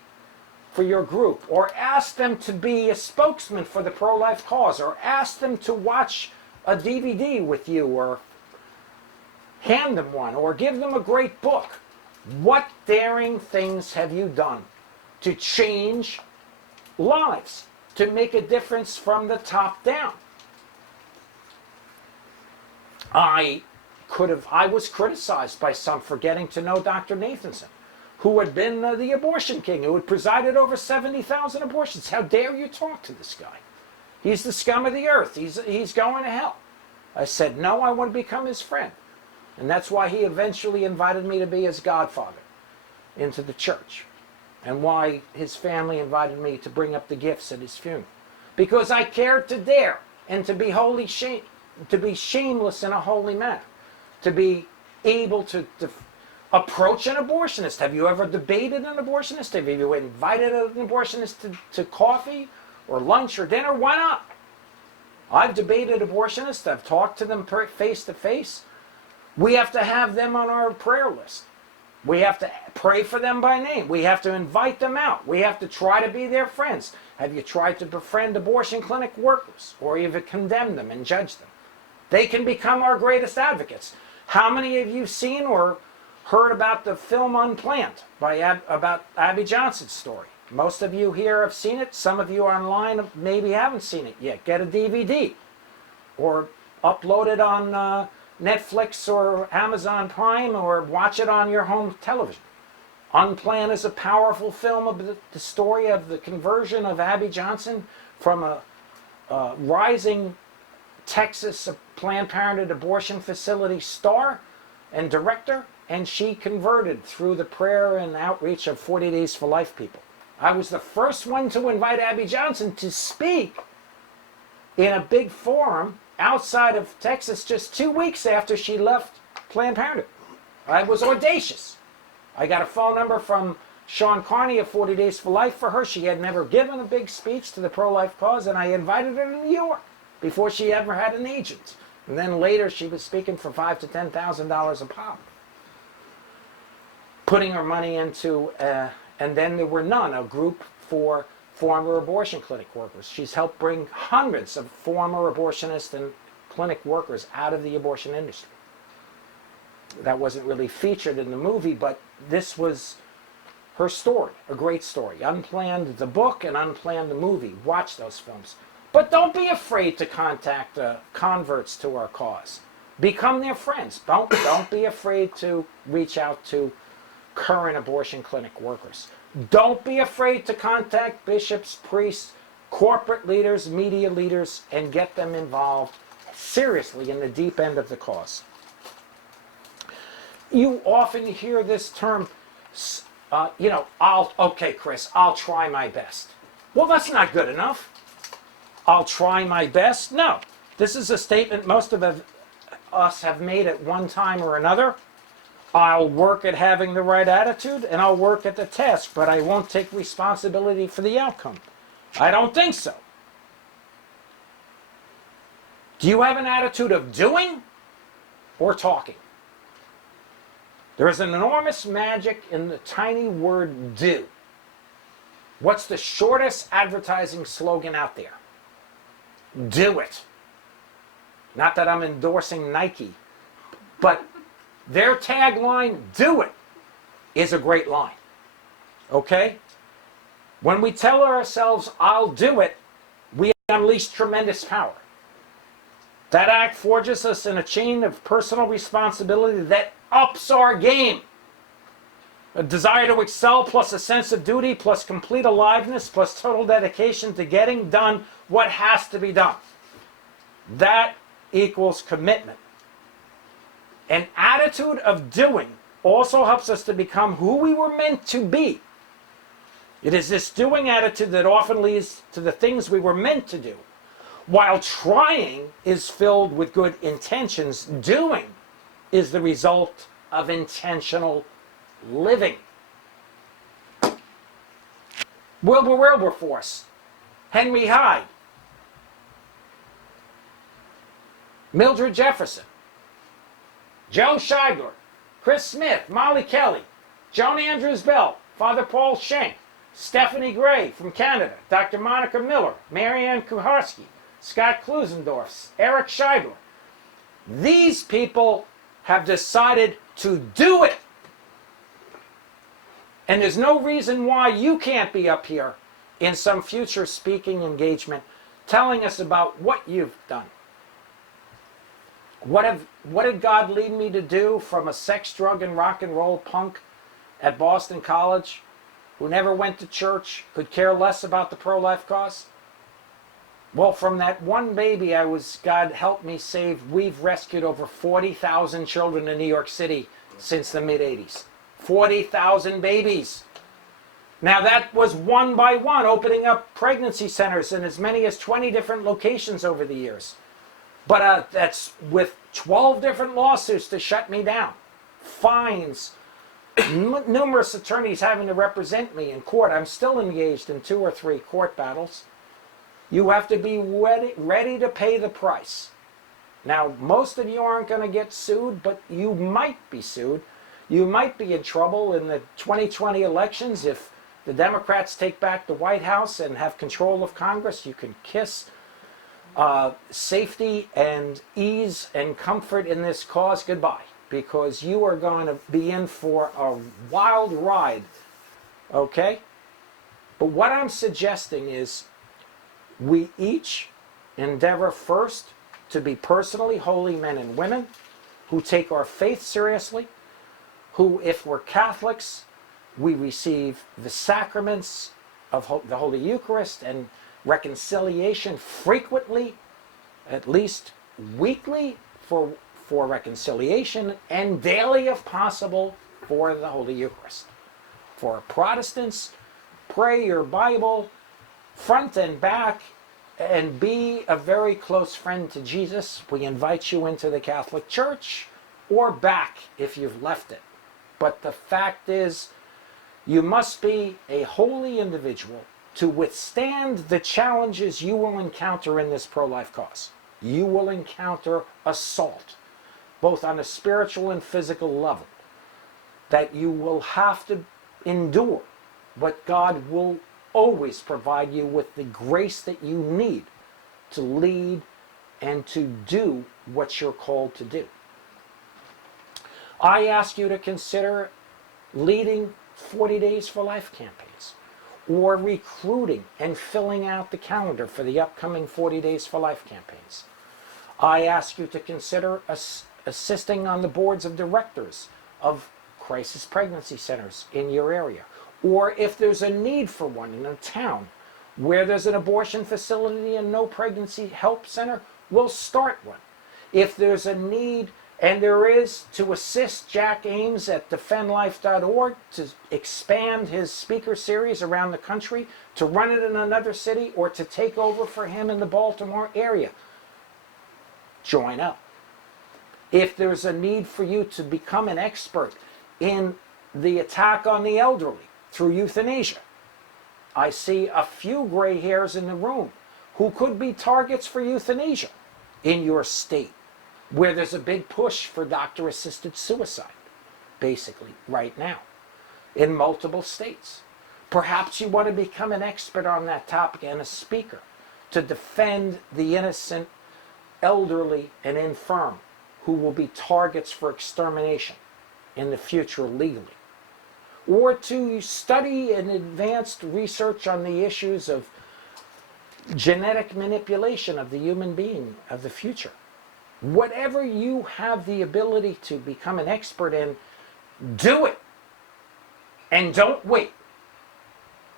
for your group, or ask them to be a spokesman for the pro-life cause, or ask them to watch a DVD with you, or hand them one, or give them a great book. What daring things have you done to change lives, to make a difference from the top down? I was criticized by some for getting to know Dr. Nathanson, who had been the abortion king, who had presided over 70,000 abortions. How dare you talk to this guy? He's the scum of the earth. He's going to hell. I said, no, I want to become his friend. And that's why he eventually invited me to be his godfather into the church. And why his family invited me to bring up the gifts at his funeral. Because I cared to dare and to be to be shameless in a holy manner. To be able to approach an abortionist. Have you ever debated an abortionist? Have you invited an abortionist to coffee or lunch or dinner? Why not? I've debated abortionists. I've talked to them face to face. We have to have them on our prayer list. We have to pray for them by name. We have to invite them out. We have to try to be their friends. Have you tried to befriend abortion clinic workers or even condemn them and judge them? They can become our greatest advocates. How many of you seen or heard about the film Unplanned about Abby Johnson's story? Most of you here have seen it. Some of you online maybe haven't seen it yet. Get a DVD or upload it on Netflix or Amazon Prime or watch it on your home television. Unplanned is a powerful film of the story of the conversion of Abby Johnson from a rising Texas Planned Parenthood abortion facility star and director, and she converted through the prayer and outreach of 40 Days for Life people. I was the first one to invite Abby Johnson to speak in a big forum outside of Texas just 2 weeks after she left Planned Parenthood. I was audacious. I got a phone number from Sean Carney of 40 Days for Life for her. She had never given a big speech to the pro-life cause, and I invited her to New York before she ever had an agent. And then later she was speaking for $5,000 to $10,000 a pop, putting her money into, and then there were none, a group for former abortion clinic workers. She's helped bring hundreds of former abortionists and clinic workers out of the abortion industry. That wasn't really featured in the movie, but this was her story, a great story. Unplanned the book and Unplanned the movie. Watch those films. But don't be afraid to contact converts to our cause. Become their friends. Don't be afraid to reach out to current abortion clinic workers. Don't be afraid to contact bishops, priests, corporate leaders, media leaders, and get them involved seriously in the deep end of the cause. You often hear this term, okay, Chris, I'll try my best. Well, that's not good enough. I'll try my best? No. This is a statement most of us have made at one time or another. I'll work at having the right attitude, and I'll work at the task, but I won't take responsibility for the outcome. I don't think so. Do you have an attitude of doing or talking? There is an enormous magic in the tiny word do. What's the shortest advertising slogan out there? Do it. Not that I'm endorsing Nike, but their tagline, do it, is a great line. Okay? When we tell ourselves, I'll do it, we unleash tremendous power. That act forges us in a chain of personal responsibility that ups our game. A desire to excel plus a sense of duty plus complete aliveness plus total dedication to getting done what has to be done. That equals commitment. An attitude of doing also helps us to become who we were meant to be. It is this doing attitude that often leads to the things we were meant to do. While trying is filled with good intentions, doing is the result of intentional living. Wilberforce, Henry Hyde, Mildred Jefferson, Joe Scheidler, Chris Smith, Molly Kelly, Joan Andrews Bell, Father Paul Schenck, Stephanie Gray from Canada, Dr. Monica Miller, Marianne Kuharski, Scott Klusendorf, Eric Scheibler. These people have decided to do it. And there's no reason why you can't be up here in some future speaking engagement telling us about what you've done. What did God lead me to do from a sex, drug, and rock and roll punk at Boston College who never went to church, could care less about the pro-life cause? Well, from that one baby God helped me save, we've rescued over 40,000 children in New York City since the mid-'80s. 40,000 babies. Now that was one by one, opening up pregnancy centers in as many as 20 different locations over the years. But that's with 12 different lawsuits to shut me down. Fines, numerous attorneys having to represent me in court. I'm still engaged in 2 or 3 court battles. You have to be ready to pay the price. Now, most of you aren't going to get sued, but you might be sued. You might be in trouble in the 2020 elections if the Democrats take back the White House and have control of Congress. You can kiss safety and ease and comfort in this cause goodbye, because you are going to be in for a wild ride, okay? But what I'm suggesting is we each endeavor first to be personally holy men and women, who take our faith seriously, who, if we're Catholics, we receive the sacraments of the Holy Eucharist and reconciliation frequently, at least weekly for reconciliation, and daily if possible for the Holy Eucharist. For Protestants, pray your Bible front and back and be a very close friend to Jesus. We invite you into the Catholic Church or back if you've left it. But the fact is, you must be a holy individual to withstand the challenges you will encounter in this pro-life cause. You will encounter assault, both on a spiritual and physical level, that you will have to endure. But God will always provide you with the grace that you need to lead and to do what you're called to do. I ask you to consider leading 40 Days for Life campaigns, or recruiting and filling out the calendar for the upcoming 40 Days for Life campaigns. I ask you to consider assisting on the boards of directors of crisis pregnancy centers in your area, or if there's a need for one in a town where there's an abortion facility and no pregnancy help center, we'll start one. If there's a need, and there is, to assist Jack Ames at defendlife.org to expand his speaker series around the country, to run it in another city, or to take over for him in the Baltimore area, join up. If there's a need for you to become an expert in the attack on the elderly through euthanasia, I see a few gray hairs in the room who could be targets for euthanasia in your state, where there's a big push for doctor-assisted suicide, basically, right now, in multiple states. Perhaps you want to become an expert on that topic and a speaker to defend the innocent, elderly, and infirm who will be targets for extermination in the future legally. Or to study and advanced research on the issues of genetic manipulation of the human being of the future. Whatever you have the ability to become an expert in, do it. And don't wait.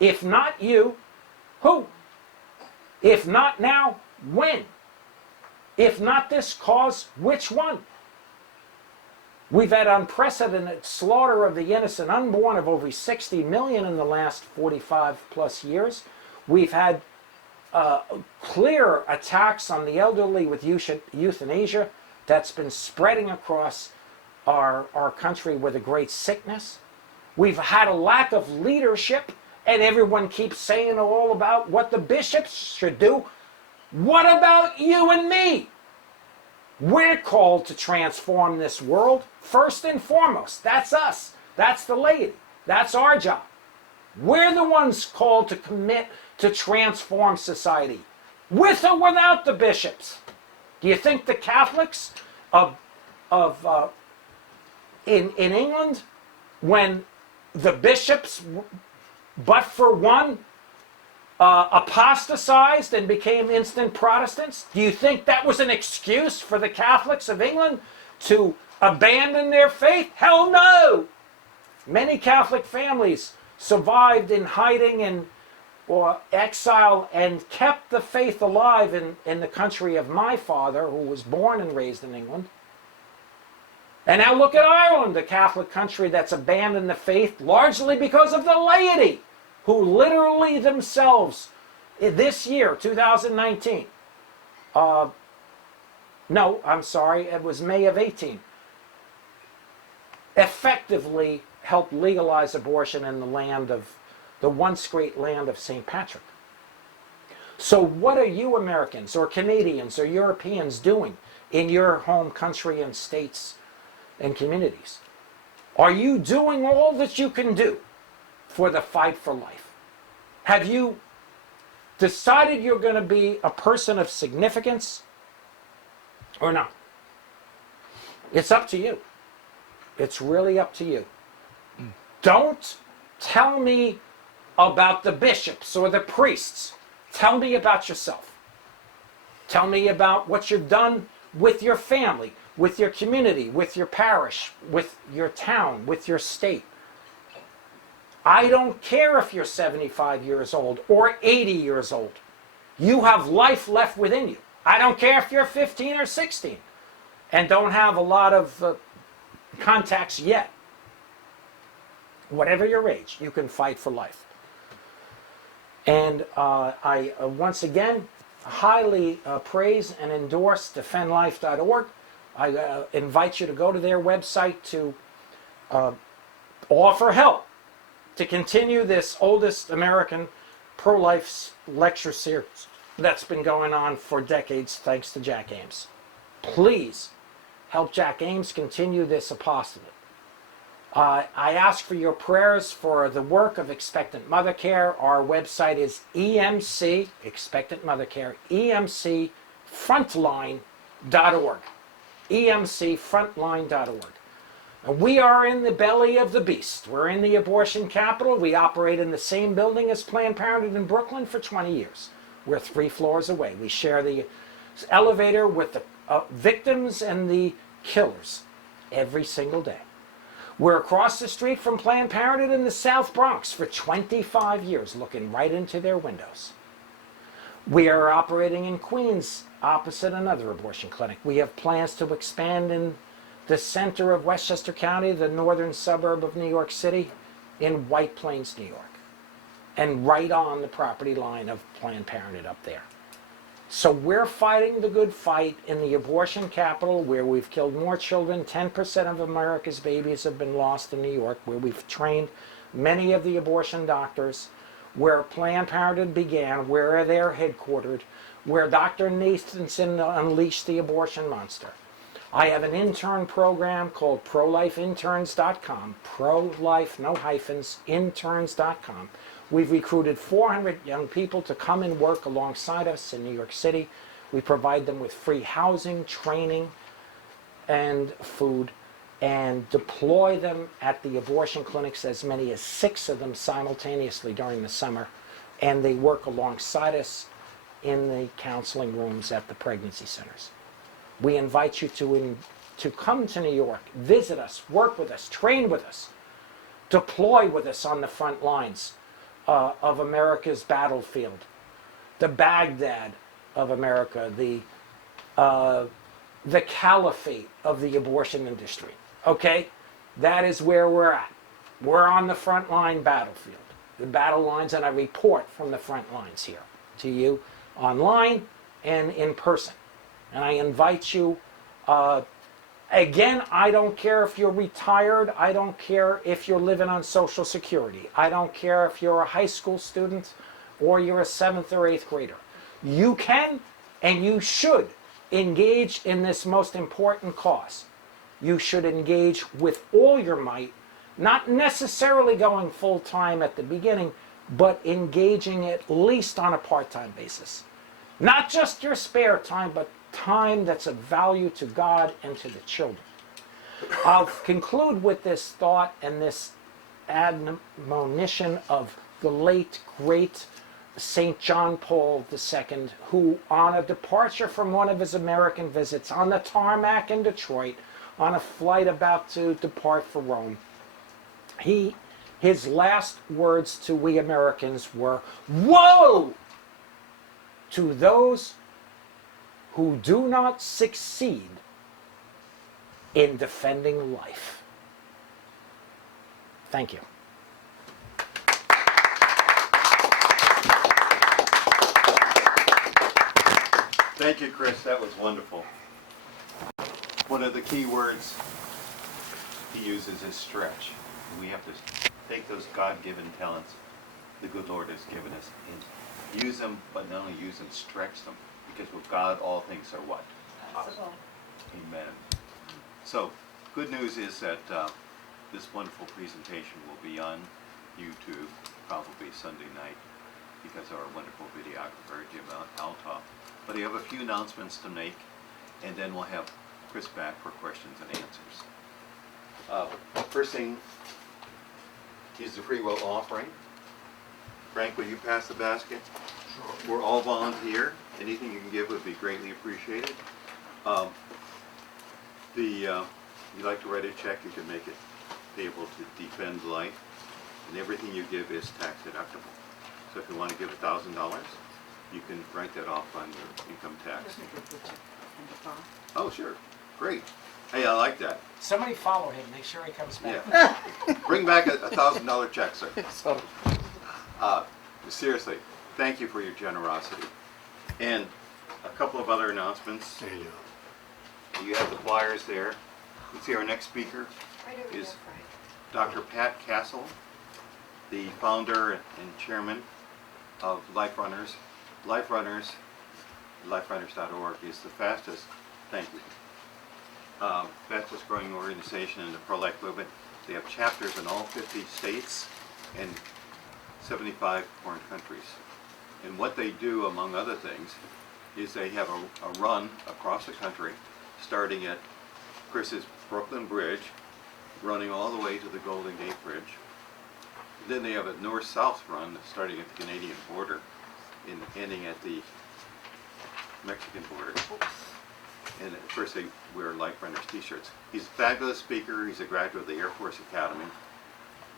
If not you, who? If not now, when? If not this cause, which one? We've had unprecedented slaughter of the innocent unborn of over 60 million in the last 45 plus years. We've had clear attacks on the elderly with euthanasia that's been spreading across our country with a great sickness. We've had a lack of leadership, and everyone keeps saying all about what the bishops should do. What about you and me? We're called to transform this world first and foremost. That's us. That's the laity. That's our job. We're the ones called to commit to transform society, with or without the bishops. Do you think the Catholics in England, when the bishops, but for one, apostatized and became instant Protestants, do you think that was an excuse for the Catholics of England to abandon their faith? Hell no! Many Catholic families survived in hiding or exile and kept the faith alive in the country of my father, who was born and raised in England. And now look at Ireland, a Catholic country that's abandoned the faith largely because of the laity, who literally themselves, this year, 2019, no, I'm sorry, it was May of 18, effectively helped legalize abortion in the land of, the once great land of St. Patrick. So what are you Americans or Canadians or Europeans doing in your home country and states and communities? Are you doing all that you can do for the fight for life? Have you decided you're going to be a person of significance or not? It's up to you. It's really up to you. Don't tell me about the bishops or the priests. Tell me about yourself. Tell me about what you've done with your family, with your community, with your parish, with your town, with your state. I don't care if you're 75 years old or 80 years old. You have life left within you. I don't care if you're 15 or 16 and don't have a lot of contacts yet. Whatever your age, you can fight for life. And I once again highly praise and endorse defendlife.org. I invite you to go to their website to offer help to continue this oldest American pro-life lecture series that's been going on for decades thanks to Jack Ames. Please help Jack Ames continue this apostolate. I ask for your prayers for the work of Expectant Mother Care. Our website is EMC, Expectant Mother Care, EMCFrontline.org. EMCFrontline.org. And we are in the belly of the beast. We're in the abortion capital. We operate in the same building as Planned Parenthood in Brooklyn for 20 years. We're 3 floors away. We share the elevator with the victims and the killers every single day. We're across the street from Planned Parenthood in the South Bronx for 25 years, looking right into their windows. We are operating in Queens, opposite another abortion clinic. We have plans to expand in the center of Westchester County, the northern suburb of New York City, in White Plains, New York, and right on the property line of Planned Parenthood up there. So we're fighting the good fight in the abortion capital, where we've killed more children. 10% of America's babies have been lost in New York, where we've trained many of the abortion doctors, where Planned Parenthood began, where they're headquartered, where Dr. Nathanson unleashed the abortion monster. I have an intern program called ProLifeInterns.com, pro-life, no hyphens, interns.com. We've recruited 400 young people to come and work alongside us in New York City. We provide them with free housing, training, and food, and deploy them at the abortion clinics, as many as 6 of them simultaneously during the summer. And they work alongside us in the counseling rooms at the pregnancy centers. We invite you to come to New York, visit us, work with us, train with us, deploy with us on the front lines of America's battlefield, the Baghdad of America, the caliphate of the abortion industry. Okay? That is where we're at. We're on the front line battlefield, the battle lines, and I report from the front lines here to you online and in person. And I invite you, again, I don't care if you're retired. I don't care if you're living on Social Security. I don't care if you're a high school student or you're a 7th or 8th grader. You can and you should engage in this most important cause. You should engage with all your might, not necessarily going full-time at the beginning, but engaging at least on a part-time basis. Not just your spare time, but time that's of value to God and to the children. I'll conclude with this thought and this admonition of the late, great St. John Paul II, who, on a departure from one of his American visits, on the tarmac in Detroit, on a flight about to depart for Rome, his last words to we Americans were, "Woe to those who do not succeed in defending life." Thank you. Thank you, Chris. That was wonderful. One of the key words he uses is stretch. We have to take those God-given talents the good Lord has given us and use them, but not only use them, stretch them. Because with God, all things are what? Possible. Amen. So, good news is that this wonderful presentation will be on YouTube probably Sunday night because of our wonderful videographer, Jim Altoff. But I have a few announcements to make, and then we'll have Chris back for questions and answers. First thing is the free will offering. Frank, will you pass the basket? Sure. We're all volunteer. Anything you can give would be greatly appreciated. Um, you like to write a check, you can make it able to defend life, and everything you give is tax deductible. So if you want to give $1,000, you can write that off on your income tax. Oh, sure, great. Hey, I like that. Somebody follow him, make sure he comes back. Yeah. Bring back a $1,000 check, sir. So, Seriously, thank you for your generosity. And a couple of other announcements. There you go. You have the flyers there. You see our next speaker is Dr. Pat Castle, the founder and chairman of Life Runners. Life Runners, liferunners.org is the fastest, thank you, fastest growing organization in the pro-life movement. They have chapters in all 50 states and 75 foreign countries. And what they do, among other things, is they have a run across the country, starting at Chris's Brooklyn Bridge, running all the way to the Golden Gate Bridge. Then they have a north-south run, starting at the Canadian border and ending at the Mexican border. And at first they wear Life Runners t-shirts. He's a fabulous speaker. He's a graduate of the Air Force Academy.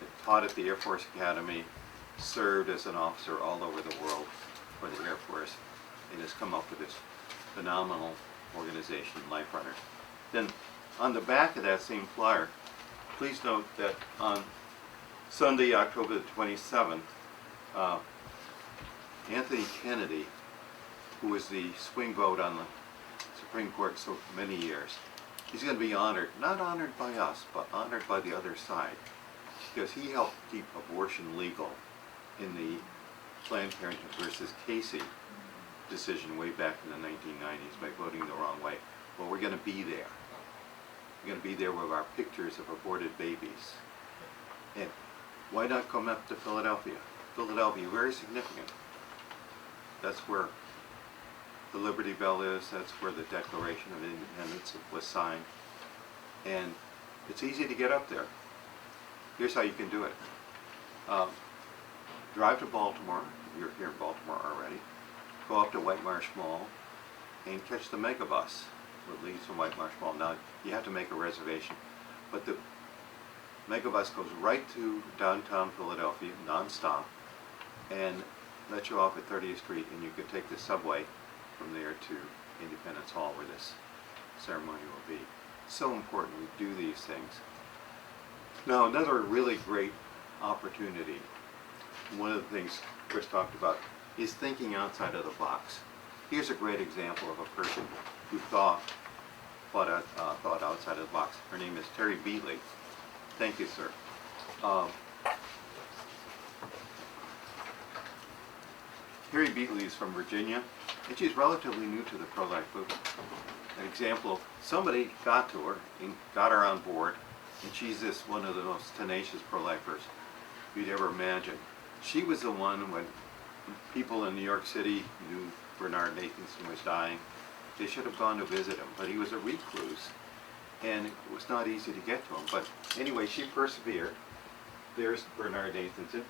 He taught at the Air Force Academy, served as an officer all over the world for the Air Force, and has come up with this phenomenal organization, Life Runners. Then on the back of that same flyer, please note that on Sunday, October the 27th, Anthony Kennedy, who was the swing vote on the Supreme Court so many years, he's going to be honored, not honored by us, but honored by the other side, because he helped keep abortion legal in the Planned Parenthood versus Casey decision way back in the 1990s by voting the wrong way. Well, we're going to be there. We're going to be there with our pictures of aborted babies. And why not come up to Philadelphia? Philadelphia, very significant. That's where the Liberty Bell is. That's where the Declaration of Independence was signed. And it's easy to get up there. Here's how you can do it. Drive to Baltimore. You're here in Baltimore already. Go up to White Marsh Mall and catch the megabus that leads from White Marsh Mall. Now, you have to make a reservation, but the megabus goes right to downtown Philadelphia, non-stop, and lets you off at 30th Street, and you can take the subway from there to Independence Hall, where this ceremony will be. So important we do these things. Now, another really great opportunity, one of the things Chris talked about, is thinking outside of the box. Here's a great example of a person who thought outside of the box. Her name is Terry Beatley. Thank you, sir. Terry Beatley is from Virginia, and she's relatively new to the pro-life movement. An example of somebody got to her and got her on board, and she's one of the most tenacious pro-lifers you'd ever imagine. She was the one when people in New York City knew Bernard Nathanson was dying. They should have gone to visit him, but he was a recluse, and it was not easy to get to him. But anyway, she persevered. There's Bernard Nathanson.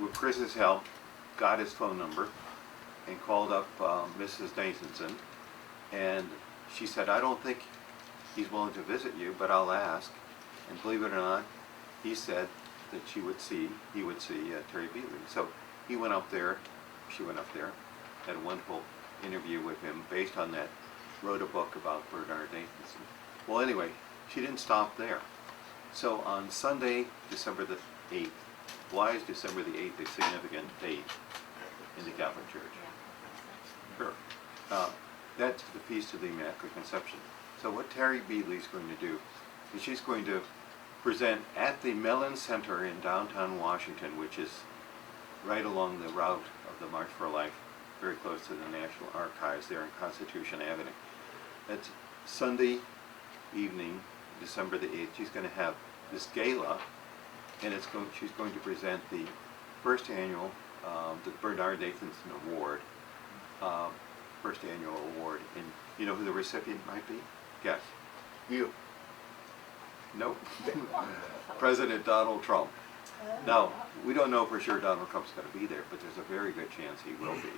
With Chris's help, got his phone number and called up Mrs. Nathanson, and she said, I don't think he's willing to visit you, but I'll ask. And believe it or not, he said that he would see Terry Beatley. So he went up there, she went up there, had a wonderful interview with him based on that, wrote a book about Bernard Nathanson. Well, anyway, she didn't stop there. So on Sunday, December the 8th, why is December the 8th a significant date in the Catholic Church? Sure. That's the Feast of the Immaculate Conception. So what Terry Beatley is going to do is she's going to present at the Mellon Center in downtown Washington, which is right along the route of the March for Life, very close to the National Archives there on Constitution Avenue. That's Sunday evening, December the 8th. She's going to have this gala, and she's going to present the first annual, the Bernard Nathanson Award, first annual award. And you know who the recipient might be? Guess. You. Nope. President Donald Trump. Now, we don't know for sure Donald Trump's going to be there, but there's a very good chance he will be.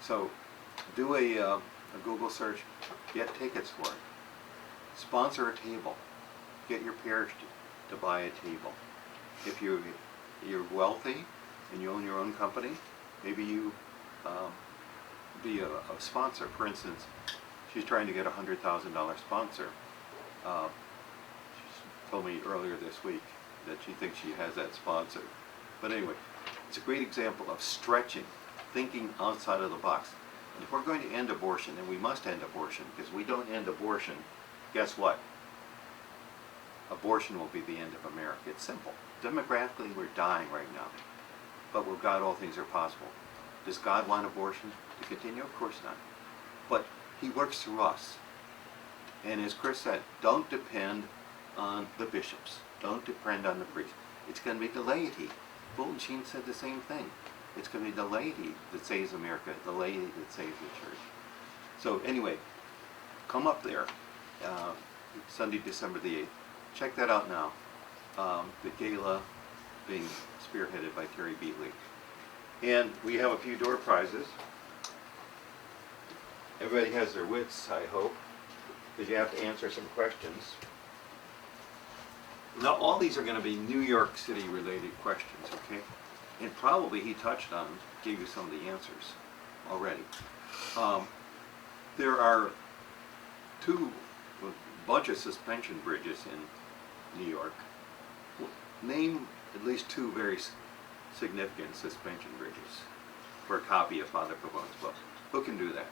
So do a a Google search, get tickets for it. Sponsor a table. Get your parish to buy a table. If you're wealthy and you own your own company, maybe you be a sponsor. For instance, she's trying to get a $100,000 sponsor. She told me earlier this week that she thinks she has that sponsor. But anyway, it's a great example of stretching, thinking outside of the box. And if we're going to end abortion, and we must end abortion, because we don't end abortion, guess what? Abortion will be the end of America. It's simple. Demographically, we're dying right now. But with God, all things are possible. Does God want abortion to continue? Of course not. But He works through us. And as Chris said, don't depend on the bishops. Don't depend on the priests. It's going to be the laity. Fulton Sheen said the same thing. It's going to be the laity that saves America, the laity that saves the church. So anyway, come up there, Sunday, December the 8th. Check that out now. The gala being spearheaded by Terry Beatley. And we have a few door prizes. Everybody has their wits, I hope, because you have to answer some questions. Now, all these are going to be New York City related questions, okay? And probably he touched on, gave you some of the answers already. There are a bunch of suspension bridges in New York. Name at least two very significant suspension bridges for a copy of Father Pavone's book. Who can do that?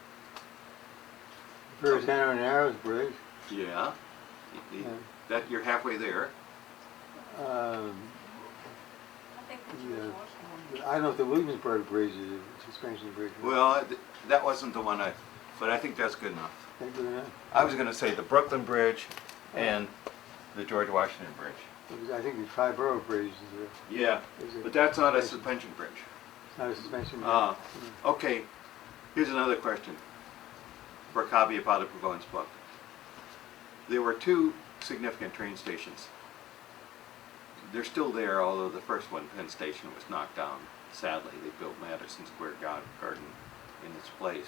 Verrazano and Arrows Bridge. Yeah. That you're halfway there. I don't know if the Williamsburg Bridge is a suspension bridge. Well, that wasn't the one but I think that's good enough. Think of that? I was going to say the Brooklyn Bridge and the George Washington Bridge. I think the Triborough Bridge is Yeah, a but that's not a suspension bridge. not a suspension bridge. Okay, here's another question for a copy of Father Pavone's book. There were two significant train stations. They're still there, although the first one, Penn Station, was knocked down. Sadly, they built Madison Square Garden in its place.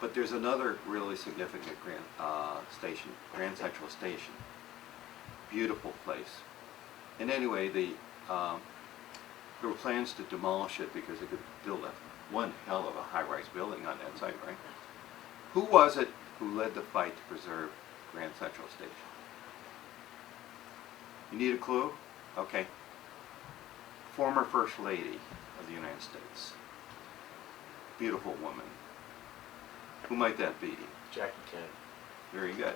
But there's another really significant station, Grand Central Station. Beautiful place. And anyway, there were plans to demolish it because they could build one hell of a high-rise building on that site, right? Who was it who led the fight to preserve Grand Central Station? You need a clue? Okay. Former First Lady of the United States. Beautiful woman. Who might that be? Jackie Kennedy. Very good.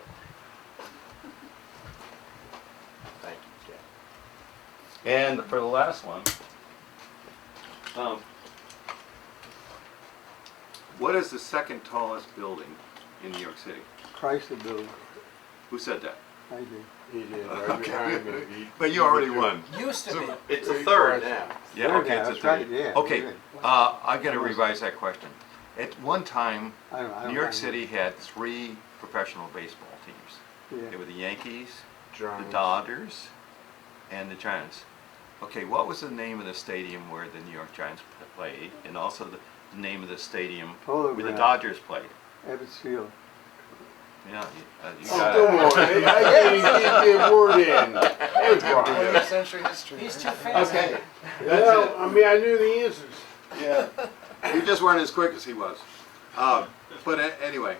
Thank you, Jack. And for the last one, what is the second tallest building in New York City? Chrysler Building. Who said that? I do. He did. Right Okay. behind me. But you already won. Used to be. It's a third now. Yeah, Third okay, now, it's a that's right, three. yeah, Okay, good. I'm going to revise that question. At one time, I don't New York know. City had three professional baseball teams. They Yeah. were the Yankees, the Giants. Dodgers, and the Giants. Okay, what was the name of the stadium where the New York Giants played, and also the name of the stadium Polo where the Ground. Dodgers played? Ebbets Field. Yeah, you Oh, got come it. on. I can't even get the word in. Hey, Brian. 20th century history. He's too fast. Okay, Well, I mean, I knew the answers. yeah. You just weren't as quick as he was. Anyway,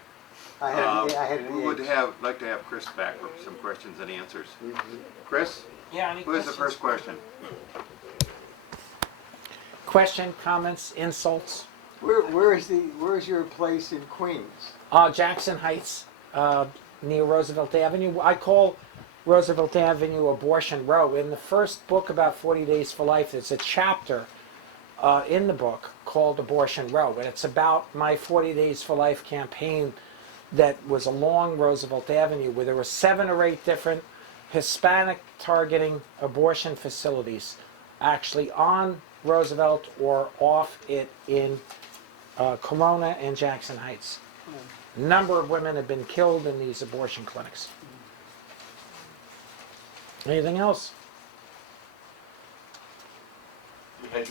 I had an we would edge. like to have Chris back for some questions and answers. Mhm. Chris, Yeah, any who is the questions? first question? Question, comments, insults? Where is your place in Queens? Jackson Heights, near Roosevelt Avenue. I call Roosevelt Avenue Abortion Row. In the first book about 40 Days for Life, there's a chapter in the book called Abortion Row, and it's about my 40 Days for Life campaign that was along Roosevelt Avenue, where there were 7 or 8 different Hispanic targeting abortion facilities actually on Roosevelt or off it in Corona and Jackson Heights. A number of women have been killed in these abortion clinics. Anything else?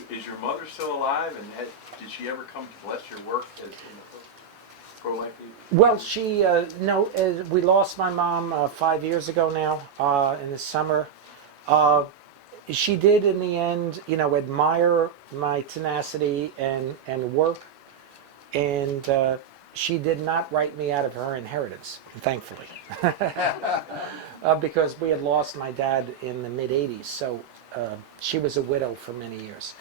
Is your mother still alive, and did she ever come to bless your work as in the book? pro-life? Well, she, no, we lost my mom 5 years ago now, in the summer. She did in the end, admire my tenacity and work, and she did not write me out of her inheritance, thankfully. Because we had lost my dad in the mid-'80s, so she was a widow for many years.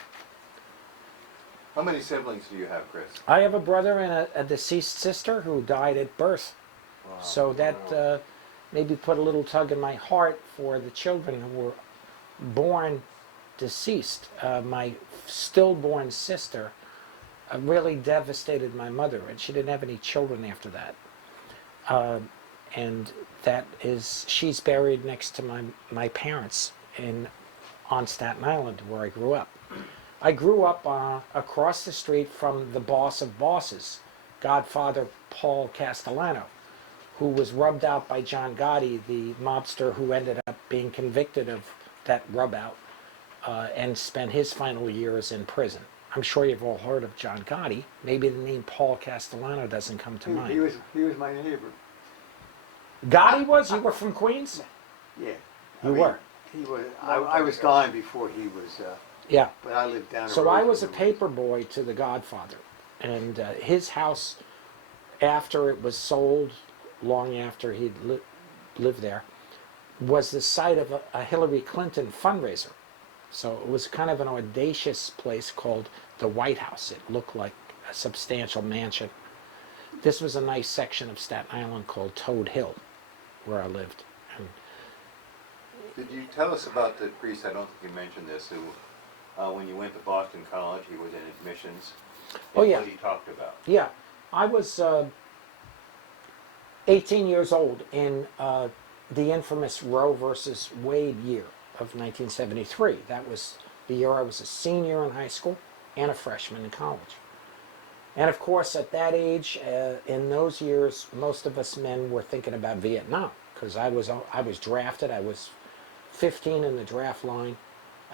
How many siblings do you have, Chris? I have a brother and a deceased sister who died at birth. Wow. So that maybe put a little tug in my heart for the children who were born deceased. My stillborn sister really devastated my mother, and she didn't have any children after that. And she's buried next to my parents on Staten Island, where I grew up. I grew up across the street from the boss of bosses, Godfather Paul Castellano, who was rubbed out by John Gotti, the mobster who ended up being convicted of that rub out and spent his final years in prison. I'm sure you've all heard of John Gotti. Maybe the name Paul Castellano doesn't come to mind. He was my neighbor. Gotti was? You were from Queens? Yeah. You were? He was. I was gone before he was. Yeah. But I lived down the So road I from was a him. paper boy to the Godfather, and his house, after it was sold, long after he'd lived there, was the site of a Hillary Clinton fundraiser. So it was kind of an audacious place called the White House. It looked like a substantial mansion. This was a nice section of Staten Island called Toad Hill, where I lived. And Did you tell us about the priest, I don't think you mentioned this, who, when you went to Boston College, he was in admissions? Oh, yeah. What he talked about? yeah, I was 18 years old in the infamous Roe versus Wade year of 1973. That was the year I was a senior in high school and a freshman in college. And of course, at that age, in those years, most of us men were thinking about Vietnam, because I was drafted. I was 15 in the draft line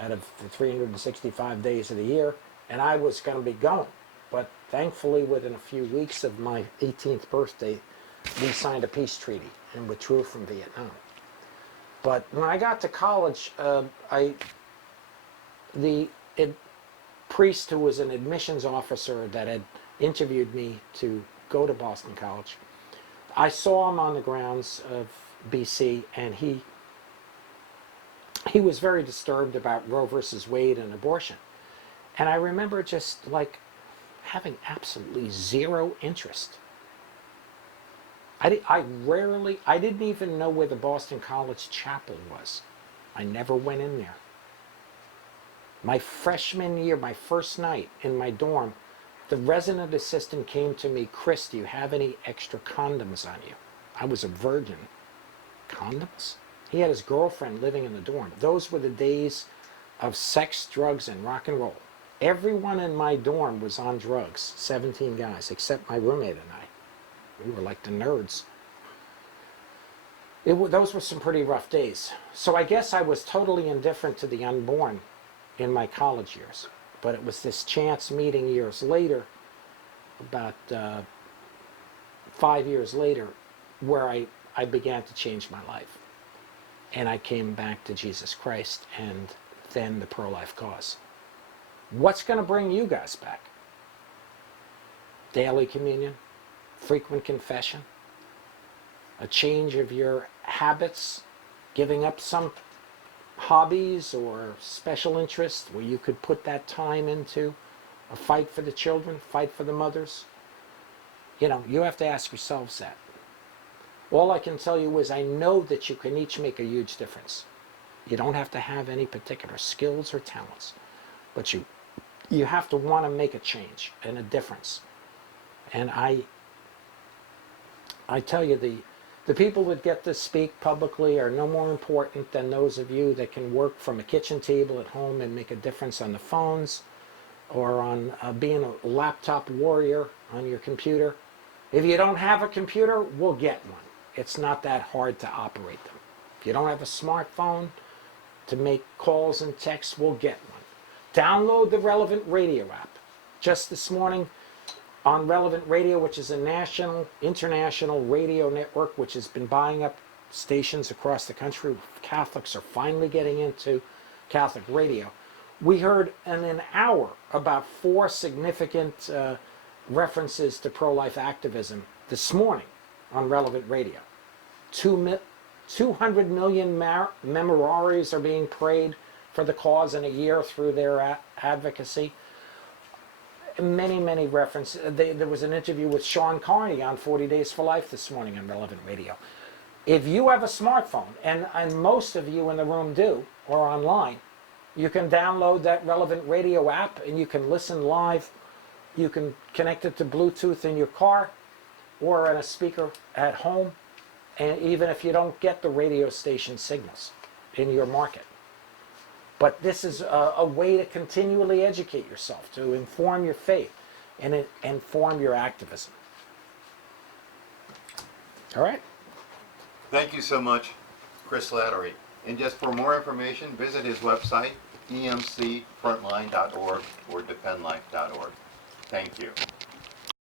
out of the 365 days of the year, and I was going to be going. But thankfully, within a few weeks of my 18th birthday, we signed a peace treaty and withdrew from Vietnam. But when I got to college, the priest who was an admissions officer that had interviewed me to go to Boston College, I saw him on the grounds of BC, and he was very disturbed about Roe versus Wade and abortion. And I remember just like having absolutely zero interest. I didn't even know where the Boston College chapel was. I never went in there. My freshman year, my first night in my dorm, the resident assistant came to me, "Chris, do you have any extra condoms on you?" I was a virgin. Condoms? He had his girlfriend living in the dorm. Those were the days of sex, drugs, and rock and roll. Everyone in my dorm was on drugs, 17 guys, except my roommate and I. We were like the nerds. Those were some pretty rough days. So I guess I was totally indifferent to the unborn in my college years. But it was this chance meeting years later, about 5 years later, where I began to change my life. And I came back to Jesus Christ and then the pro-life cause. What's going to bring you guys back? Daily communion? Frequent confession? A change of your habits? Giving up some hobbies or special interests where you could put that time into a fight for the children, fight for the mothers? You have to ask yourselves that. All I can tell you is I know that you can each make a huge difference. You don't have to have any particular skills or talents, but you have to want to make a change and a difference. And I tell you, the people that get to speak publicly are no more important than those of you that can work from a kitchen table at home and make a difference on the phones or on being a laptop warrior on your computer. If you don't have a computer, we'll get one. It's not that hard to operate them. If you don't have a smartphone to make calls and texts, we'll get one. Download the Relevant Radio app. Just this morning, on Relevant Radio, which is a national, international radio network which has been buying up stations across the country. Catholics are finally getting into Catholic radio. We heard in an hour about 4 significant references to pro-life activism this morning on Relevant Radio. 200 million memoraries are being prayed for the cause in a year through their advocacy. Many references. There was an interview with Sean Carney on 40 Days for Life this morning on Relevant Radio. If you have a smartphone, and most of you in the room do, or online, you can download that Relevant Radio app and you can listen live. You can connect it to Bluetooth in your car or on a speaker at home, and even if you don't get the radio station signals in your market. But this is a way to continually educate yourself, to inform your faith and inform your activism. All right? Thank you so much, Chris Slattery. And just for more information, visit his website, emcfrontline.org or dependlife.org. Thank you.